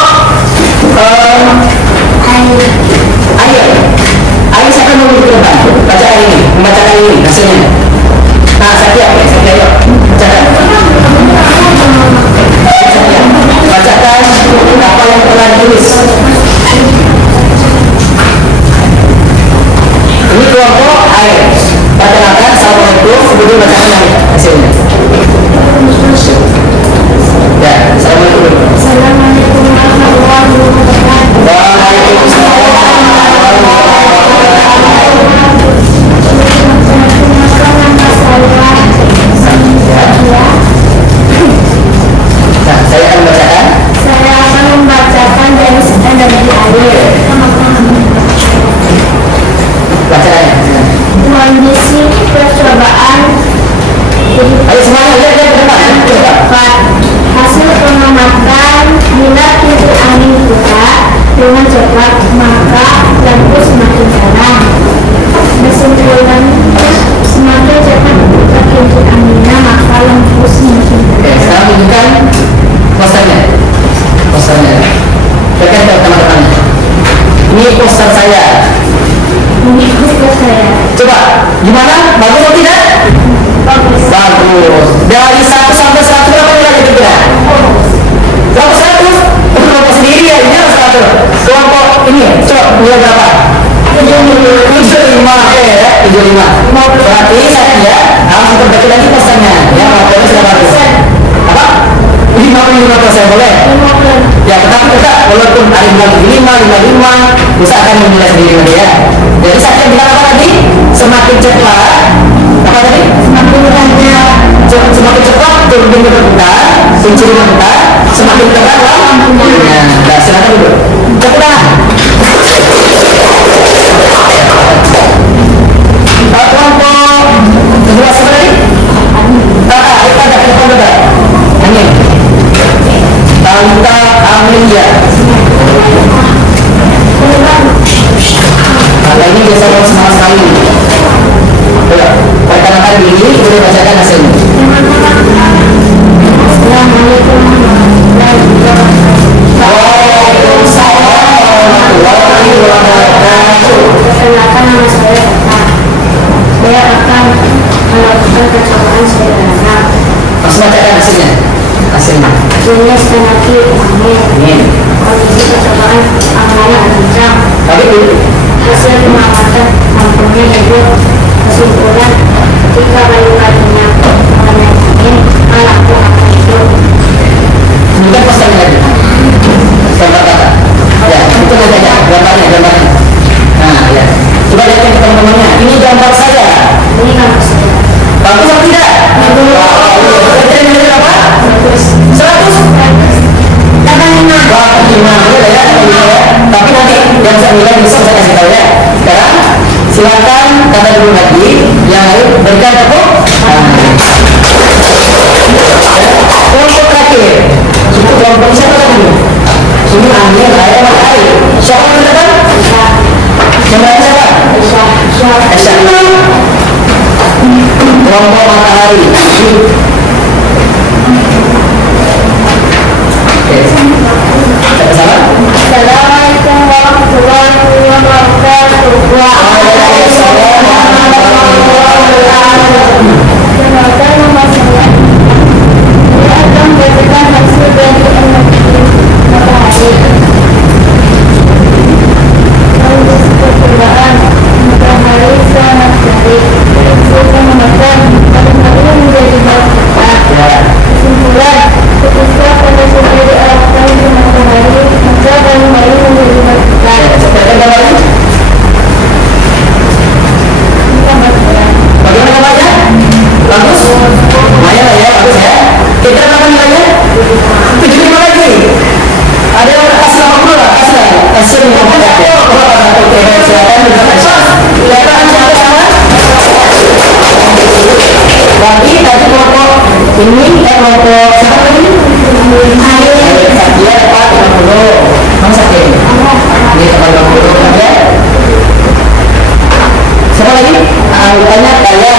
ayo saya akan menunggu ke depan membacakan ini hasilnya. Nah, Satya yuk bacakan apa yang telah ditulis. Ini kelompok air. Perkenalkan, assalamualaikum, kemudian bacakan hasilnya. Ya, assalamualaikum. Assalamualaikum warahmatullahi wabarakatuh. Waalaikumsalam. Nah, saya akan membacakan. Saya akan membacakan jenis energi air. Bacaannya. Kondisi percobaan Ayo semuanya lihat ke depan. cepat. Hasil pengamatan bila titik angin putar dengan cepat maka lampu semakin terang. Kesimpulan, semakin cepat putar titik anginnya maka lampu semakin Oke, terang. sekarang tunjukkan posternya. Berikan ke teman-temannya. Ini poster saya. Ini khusus saya. Coba, gimana? Bagus atau tidak? Bagus. Bagus. Dari 1 sampai 100 berapa nilai kira-kira? Kelompok 100? Kelompok sendiri ya, ini harus 100. Kelompok ini, coba nilai berapa? 75. Oke ya, 75. Berarti saya harus diperbaiki lagi posternya. Ya, motornya sudah bagus. Apa? 55% boleh? Ya, tetapi tetap walaupun ada bilang 55, usahakan memulai sendiri nanti ya. Jadi saya bilang apa tadi? Semakin cepat, apa tadi? Semakin cepat turbin berputar, pencuri berputar, semakin terang lampunya. Nah, silakan dulu. Cepat. Kelompok kedua siapa tadi? Kita ada kelompok kedua. Angin. Tanta Amelia. Kata ini biasanya semangat sekali. Perkenalkan diri, kemudian bacakan hasilnya. Assalamualaikum warahmatullahi wabarakatuh. Waalaikumsalam warahmatullahi wabarakatuh. Perkenalkan, nama saya Eka. Saya akan melakukan percobaan sederhana. Langsung bacakan hasilnya. Jenis energi angin. Kondisi percobaan anginnya kencang. Hasil pengamatan lampunya hidup. Kesimpulan, ketika kayu-kayunya mengenai angin, lampu akan hidup. Kemudian posternya lagi. Gambar kata. Ya, itu saja gambarnya. Nah, ya. Coba lihat ke teman-temannya. Ini gambar saya. Ini kan saya. Bagus atau tidak? Jadi nilai berapa? 100. Kata 5. Wah, 5 ya. Tapi nanti yang saya nilai bisa saya kasih tahu ya. Sekarang silakan kata dulu lagi. Yang lain berikan tepuk. Kelompok terakhir. Itu kelompok siapa lagi? Ini angin, air, air. Siapa yang depan? Yang berapa siapa? Aisyah. Kelompok matahari. Oke. Salam. Assalamualaikum warahmatullahi wabarakatuh. Waalaikumsalam warahmatullahi wabarakatuh. Dia dapat 50. Kamu sakit? Dia dapat 50. Kemudian siapa lagi? Anggotanya kaya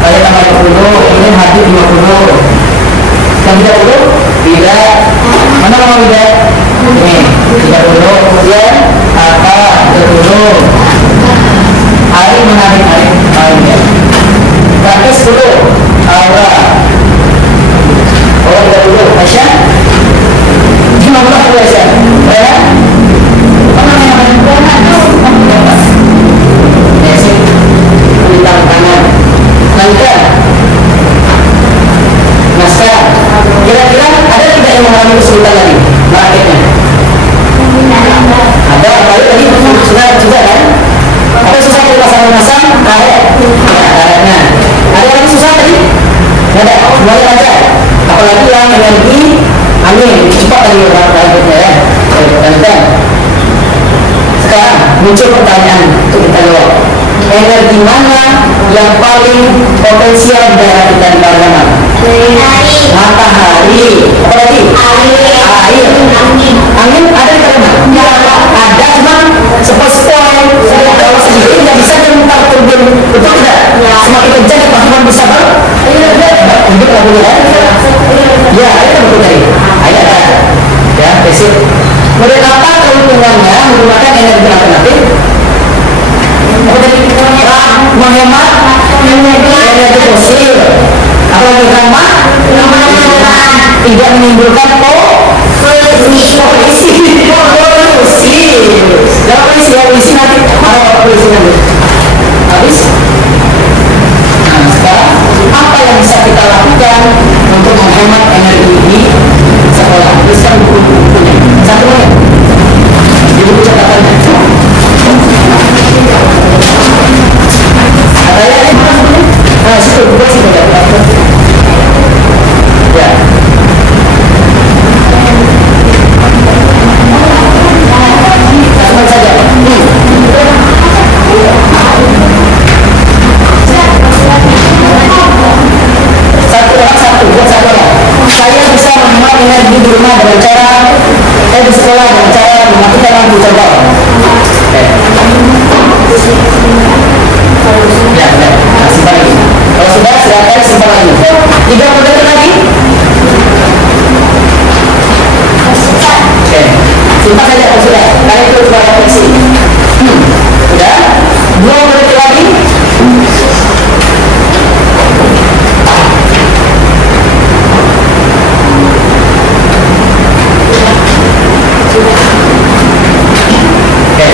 tambah 50. Ini hati 50. Yang 30? Tidak. Mana mau tidak? Ini 30. Kemudian apa? 30. Ari menarik ya. Terakhir 10. Aura. Oh 30. Aisyah? Gimana kalau Aisyah? Ya? Apa namanya? Ya sih. Bintang tangan. Lanjutkan. Naskah. Kira-kira ada tidak yang mengalami kesulitan lagi merakitnya? Ada. Baik tadi sudah kan? Apa susah kalau pasang karet? Ya, karetnya. Ada yang susah tadi? Tidak ada. Semuanya lancar. Apalagi yang energi angin cepat tadi orang karetnya ya. Lanjutkan. Sekarang muncul pertanyaan untuk kita jawab. Energi mana yang paling potensial di daerah kita di Parlemen? Matahari. Apa lagi? Air. Angin ada di Parlemen? Ada, cuma sepoi-sepoi. Kalau sedikit nggak bisa memutar turbin, betul tidak? Semakin kencang ya Pak bisa untuk lagu ya? Ya, itu betul tadi. Air ada. Ya, basic. Kemudian apa keuntungannya menggunakan energi alternatif? Menghemat energi fosil. Apalagi ramah, tidak menimbulkan polusi. Polusi nanti apa polusi nanti? Habis. Nah, sekarang apa yang bisa kita lakukan untuk menghemat energi di sekolah? Tuliskan buku-bukunya. 1 menit. Di buku catatannya. Nah, situ buat situ ya. Ya. Sama saja. Satu buat satu orang. Saya bisa menghemat energi di rumah dengan cara di sekolah dengan cara mematikan lampu coba. Ya, simpan lagi. Kalau sudah, silakan simpan lagi. 30 detik lagi. Oke, simpan saja kalau sudah. Karena itu sudah refleksi. Sudah? 20 detik lagi. Oke,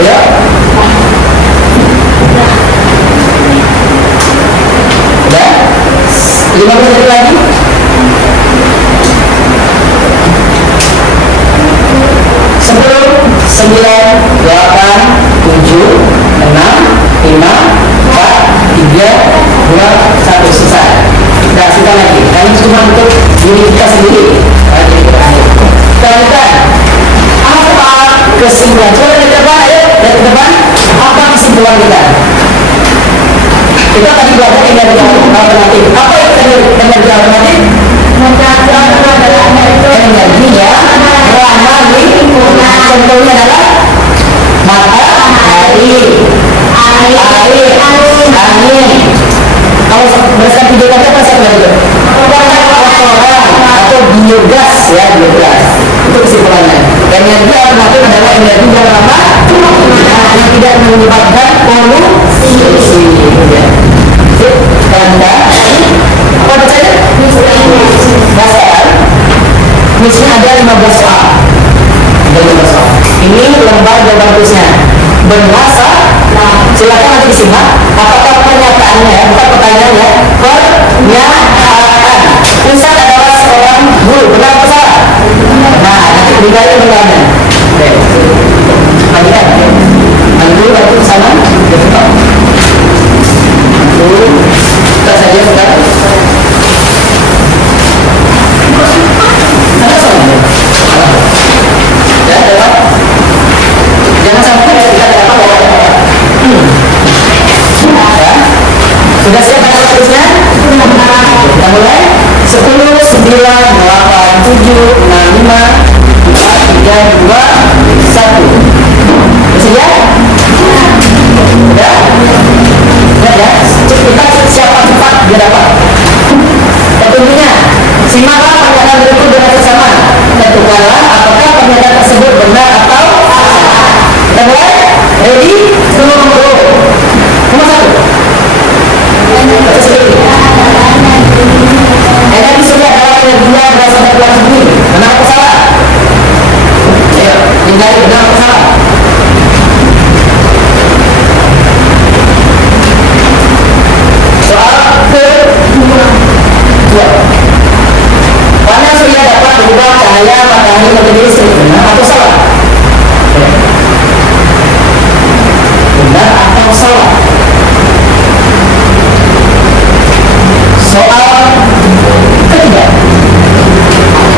ayo. Udah? 50 detik lagi. 10, 9, 8, 7, 6, 5, 4, 3, 2, 1, selesai. Nah, simpan lagi. Nah, ini cuma untuk diri kita sendiri. Nah, jadi terakhir. Kalian apa kesimpulan? Coba dari depan, ayo dari depan. Apa kesimpulan kita? Kita tadi belajar energi alternatif. Apa itu energi alternatif? Energi ya ramah lingkungan. Contohnya adalah matahari, air, angin. Kalau berdasarkan video tadi apa saya belajar? Kotoran atau biogas ya, biogas. Itu kesimpulannya. Energi alternatif adalah energi yang ramah yang tidak menyebabkan polusi. Ya. Tanda apa bacanya? Dasar. Misalnya ada 15 soal. Ini lembar jawaban tulisnya. Benar sah? Silakan nanti disimak. Apakah pernyataannya, bukan pertanyaannya, pernyataan. Ustaz adalah seorang guru. Benar atau salah? Nah, nanti dikali benarnya. Oke. Lanjutkan. Lanjut waktu ke sana. Kita saja sekarang. Ada soalnya. Ya, dapat. Jangan sampai kita dapat ya. Sudah siap anak tulisnya? Kita mulai. 10, 9, 8, 5, 4, 3, 2, 1. Bersedia? Udah? Udah ya? Kita siapa cepat dia dapat. Tentunya simaklah pernyataan berikut dengan sesama. Tentukanlah apakah pernyataan tersebut benar atau salah. Kita mulai? Ready? Nomor 1. Baca sendiri. Energi surya adalah energi yang berasal dari Tuhan sendiri. Benar atau salah? Ayo, hindari benar atau salah? Soal kedua. Panel surya dapat berubah cahaya matahari menjadi listrik. Benar atau salah? Benar atau salah? Soal ketiga.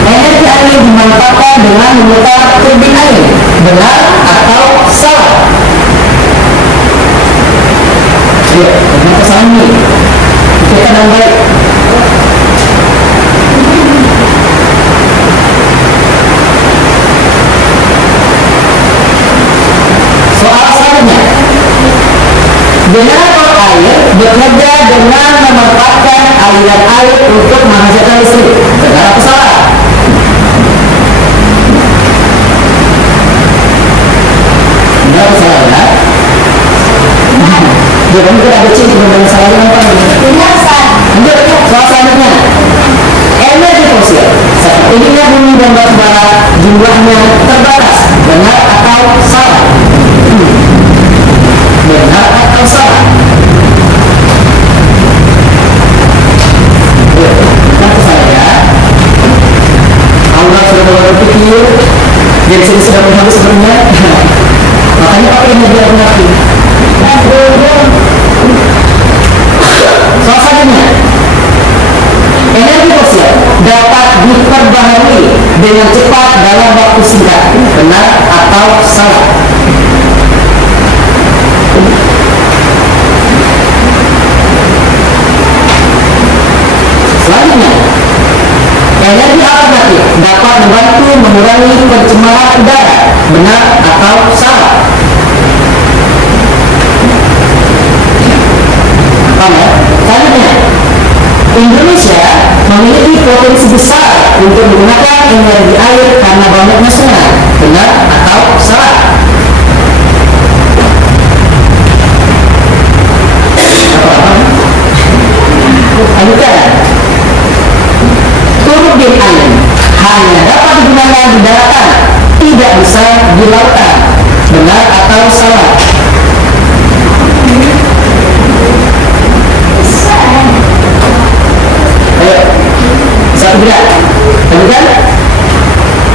Energi angin dimanfaatkan dengan memutar turbin angin. Benar atau salah? Ya, benar atau salah nih? Kita dengan baik. Soal selanjutnya. Generator air bekerja dengan memanfaatkan aliran air untuk menghasilkan listrik. Benar atau salah? Benar atau salah ya? Jangan kita ada ciri benar salah yang apa? Benar, Ustaz. Lanjut, soal selanjutnya. Energi fosil seperti minyak bumi dan batu bara jumlahnya terbatas. Benar atau salah? Benar atau salah? Benar atau salah ya? Allah sudah mulai berpikir. Jadi sini sudah menghapus sebenarnya. Makanya pakai energi alternatif. Soal selanjutnya. Energi fosil dapat diperbaharui dengan cepat dalam waktu singkat. Benar atau salah? Selanjutnya, energi alternatif dapat membantu mengurangi pencemaran udara. Benar atau salah? Paham ya? Selanjutnya, Indonesia memiliki potensi besar untuk menggunakan energi air karena banyaknya sungai. Benar atau salah? Lanjutkan. Turbin angin hanya dapat digunakan di daratan, tidak bisa di lautan. Benar atau salah? Ayo, satu berat. Lanjutkan.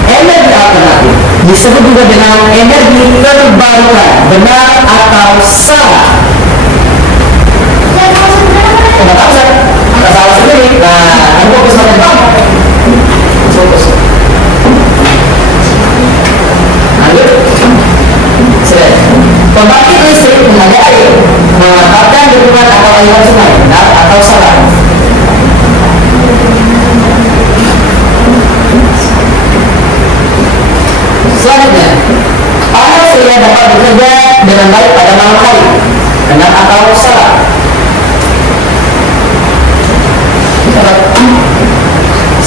Energi alternatif disebut juga dengan energi terbarukan. Benar atau salah? Nggak tahu saya. Nggak salah sendiri. Nah, aku fokus pada bang. Fokus. Lanjut. Sudah. Pembangkit listrik tenaga air memanfaatkan dukungan atau aliran sungai. Benar atau salah? Selanjutnya, panel surya dapat bekerja dengan baik pada malam hari. Benar atau salah?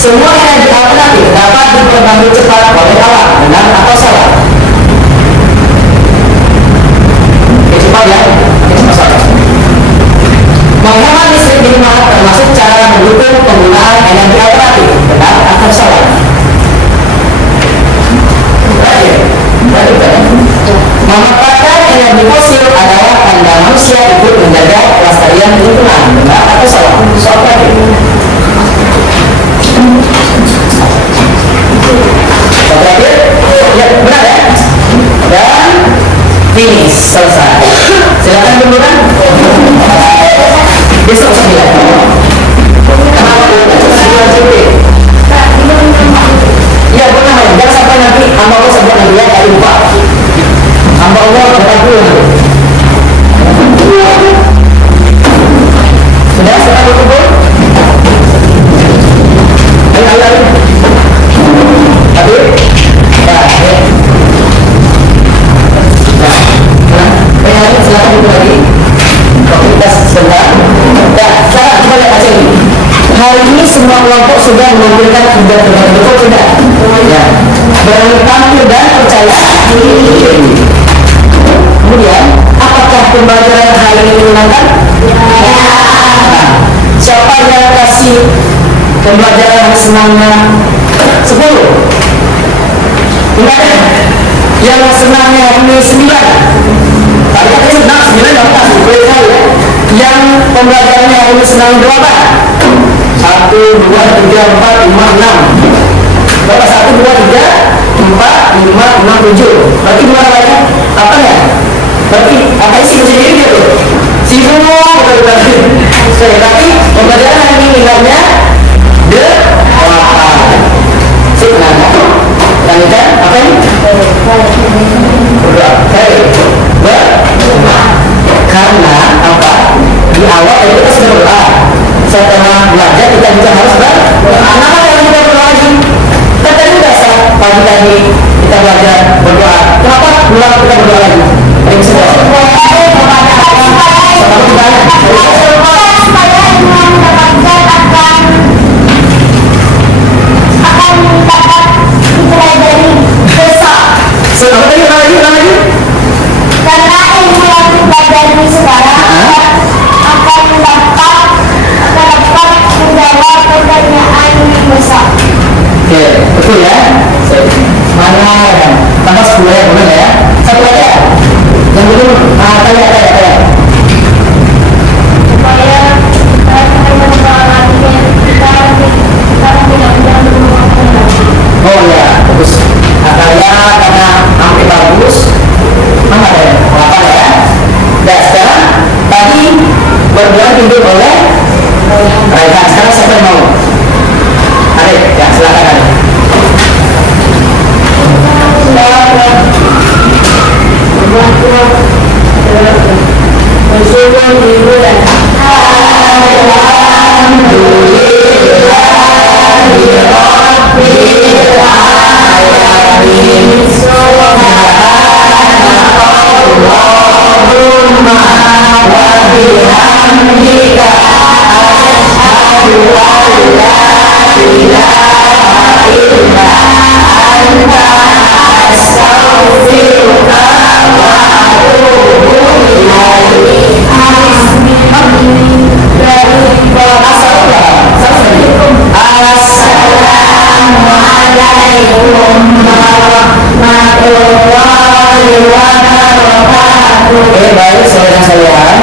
Semua energi alternatif dapat diperbarui cepat oleh alam. Benar atau salah? Cepat ya, cepat salah. Menghemat listrik di rumah termasuk cara mendukung penggunaan energi alternatif. Benar atau salah? Memanfaatkan energi fosil adalah tanda manusia ikut menjaga kelestarian lingkungan. Benar atau salah? Soal tadi. Terakhir, berani tampil dan percaya diri. Kemudian, apakah pembelajaran hari ini menyenangkan? Nah, siapa yang kasih pembelajaran senangnya 10? Ingat ya? Yang senangnya ini 9. Tadi katanya senang 9 kamu kasih boleh tahu ya. Yang pembelajarannya hari ini senang berapa? 1, 2, 3, 4, 5, 6. Berapa? 1, 2, 3, 4, 5, 6, 7. Berarti gimana lagi? Apa ya? Berarti apa isi sendiri dia tuh? Sibuk betul-betul. Tapi pembelajaran hari ini ingatnya sip, nah, lanjutkan apa ini? Berdoa. Karena apa? Di awal kita sudah berdoa. Setelah belajar kita juga harus berdoa. Kenapa kalau kita berdoa lagi? Kan tadi udah pagi tadi kita belajar berdoa. Kenapa pulang kita berdoa lagi? Ini semua. Betul ya? Mana ya? Tanggal 10 ya, benar ya? Satu lagi ya? Yang belum, tanya. Supaya oh ya, bagus. Akarnya karena hampir bagus. Mana ada ya? 8 ya? Dan sekarang tadi berdoa timbul oleh Raihan. Sekarang siapa yang mau? Arif, ya silakan Arif.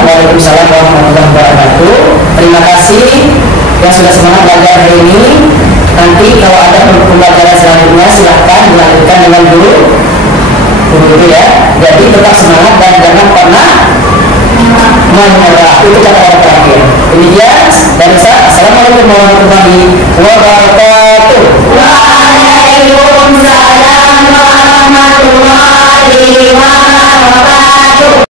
Waalaikumsalam warahmatullahi wabarakatuh. Terima kasih yang sudah semangat belajar hari ini. Nanti kalau ada pembelajaran selanjutnya silahkan dilanjutkan dengan guru itu ya. Jadi tetap semangat dan jangan pernah menyerah. Itu kata-kata terakhir. Demikian dari saya. Assalamualaikum warahmatullahi wabarakatuh. Waalaikumsalam warahmatullahi wabarakatuh.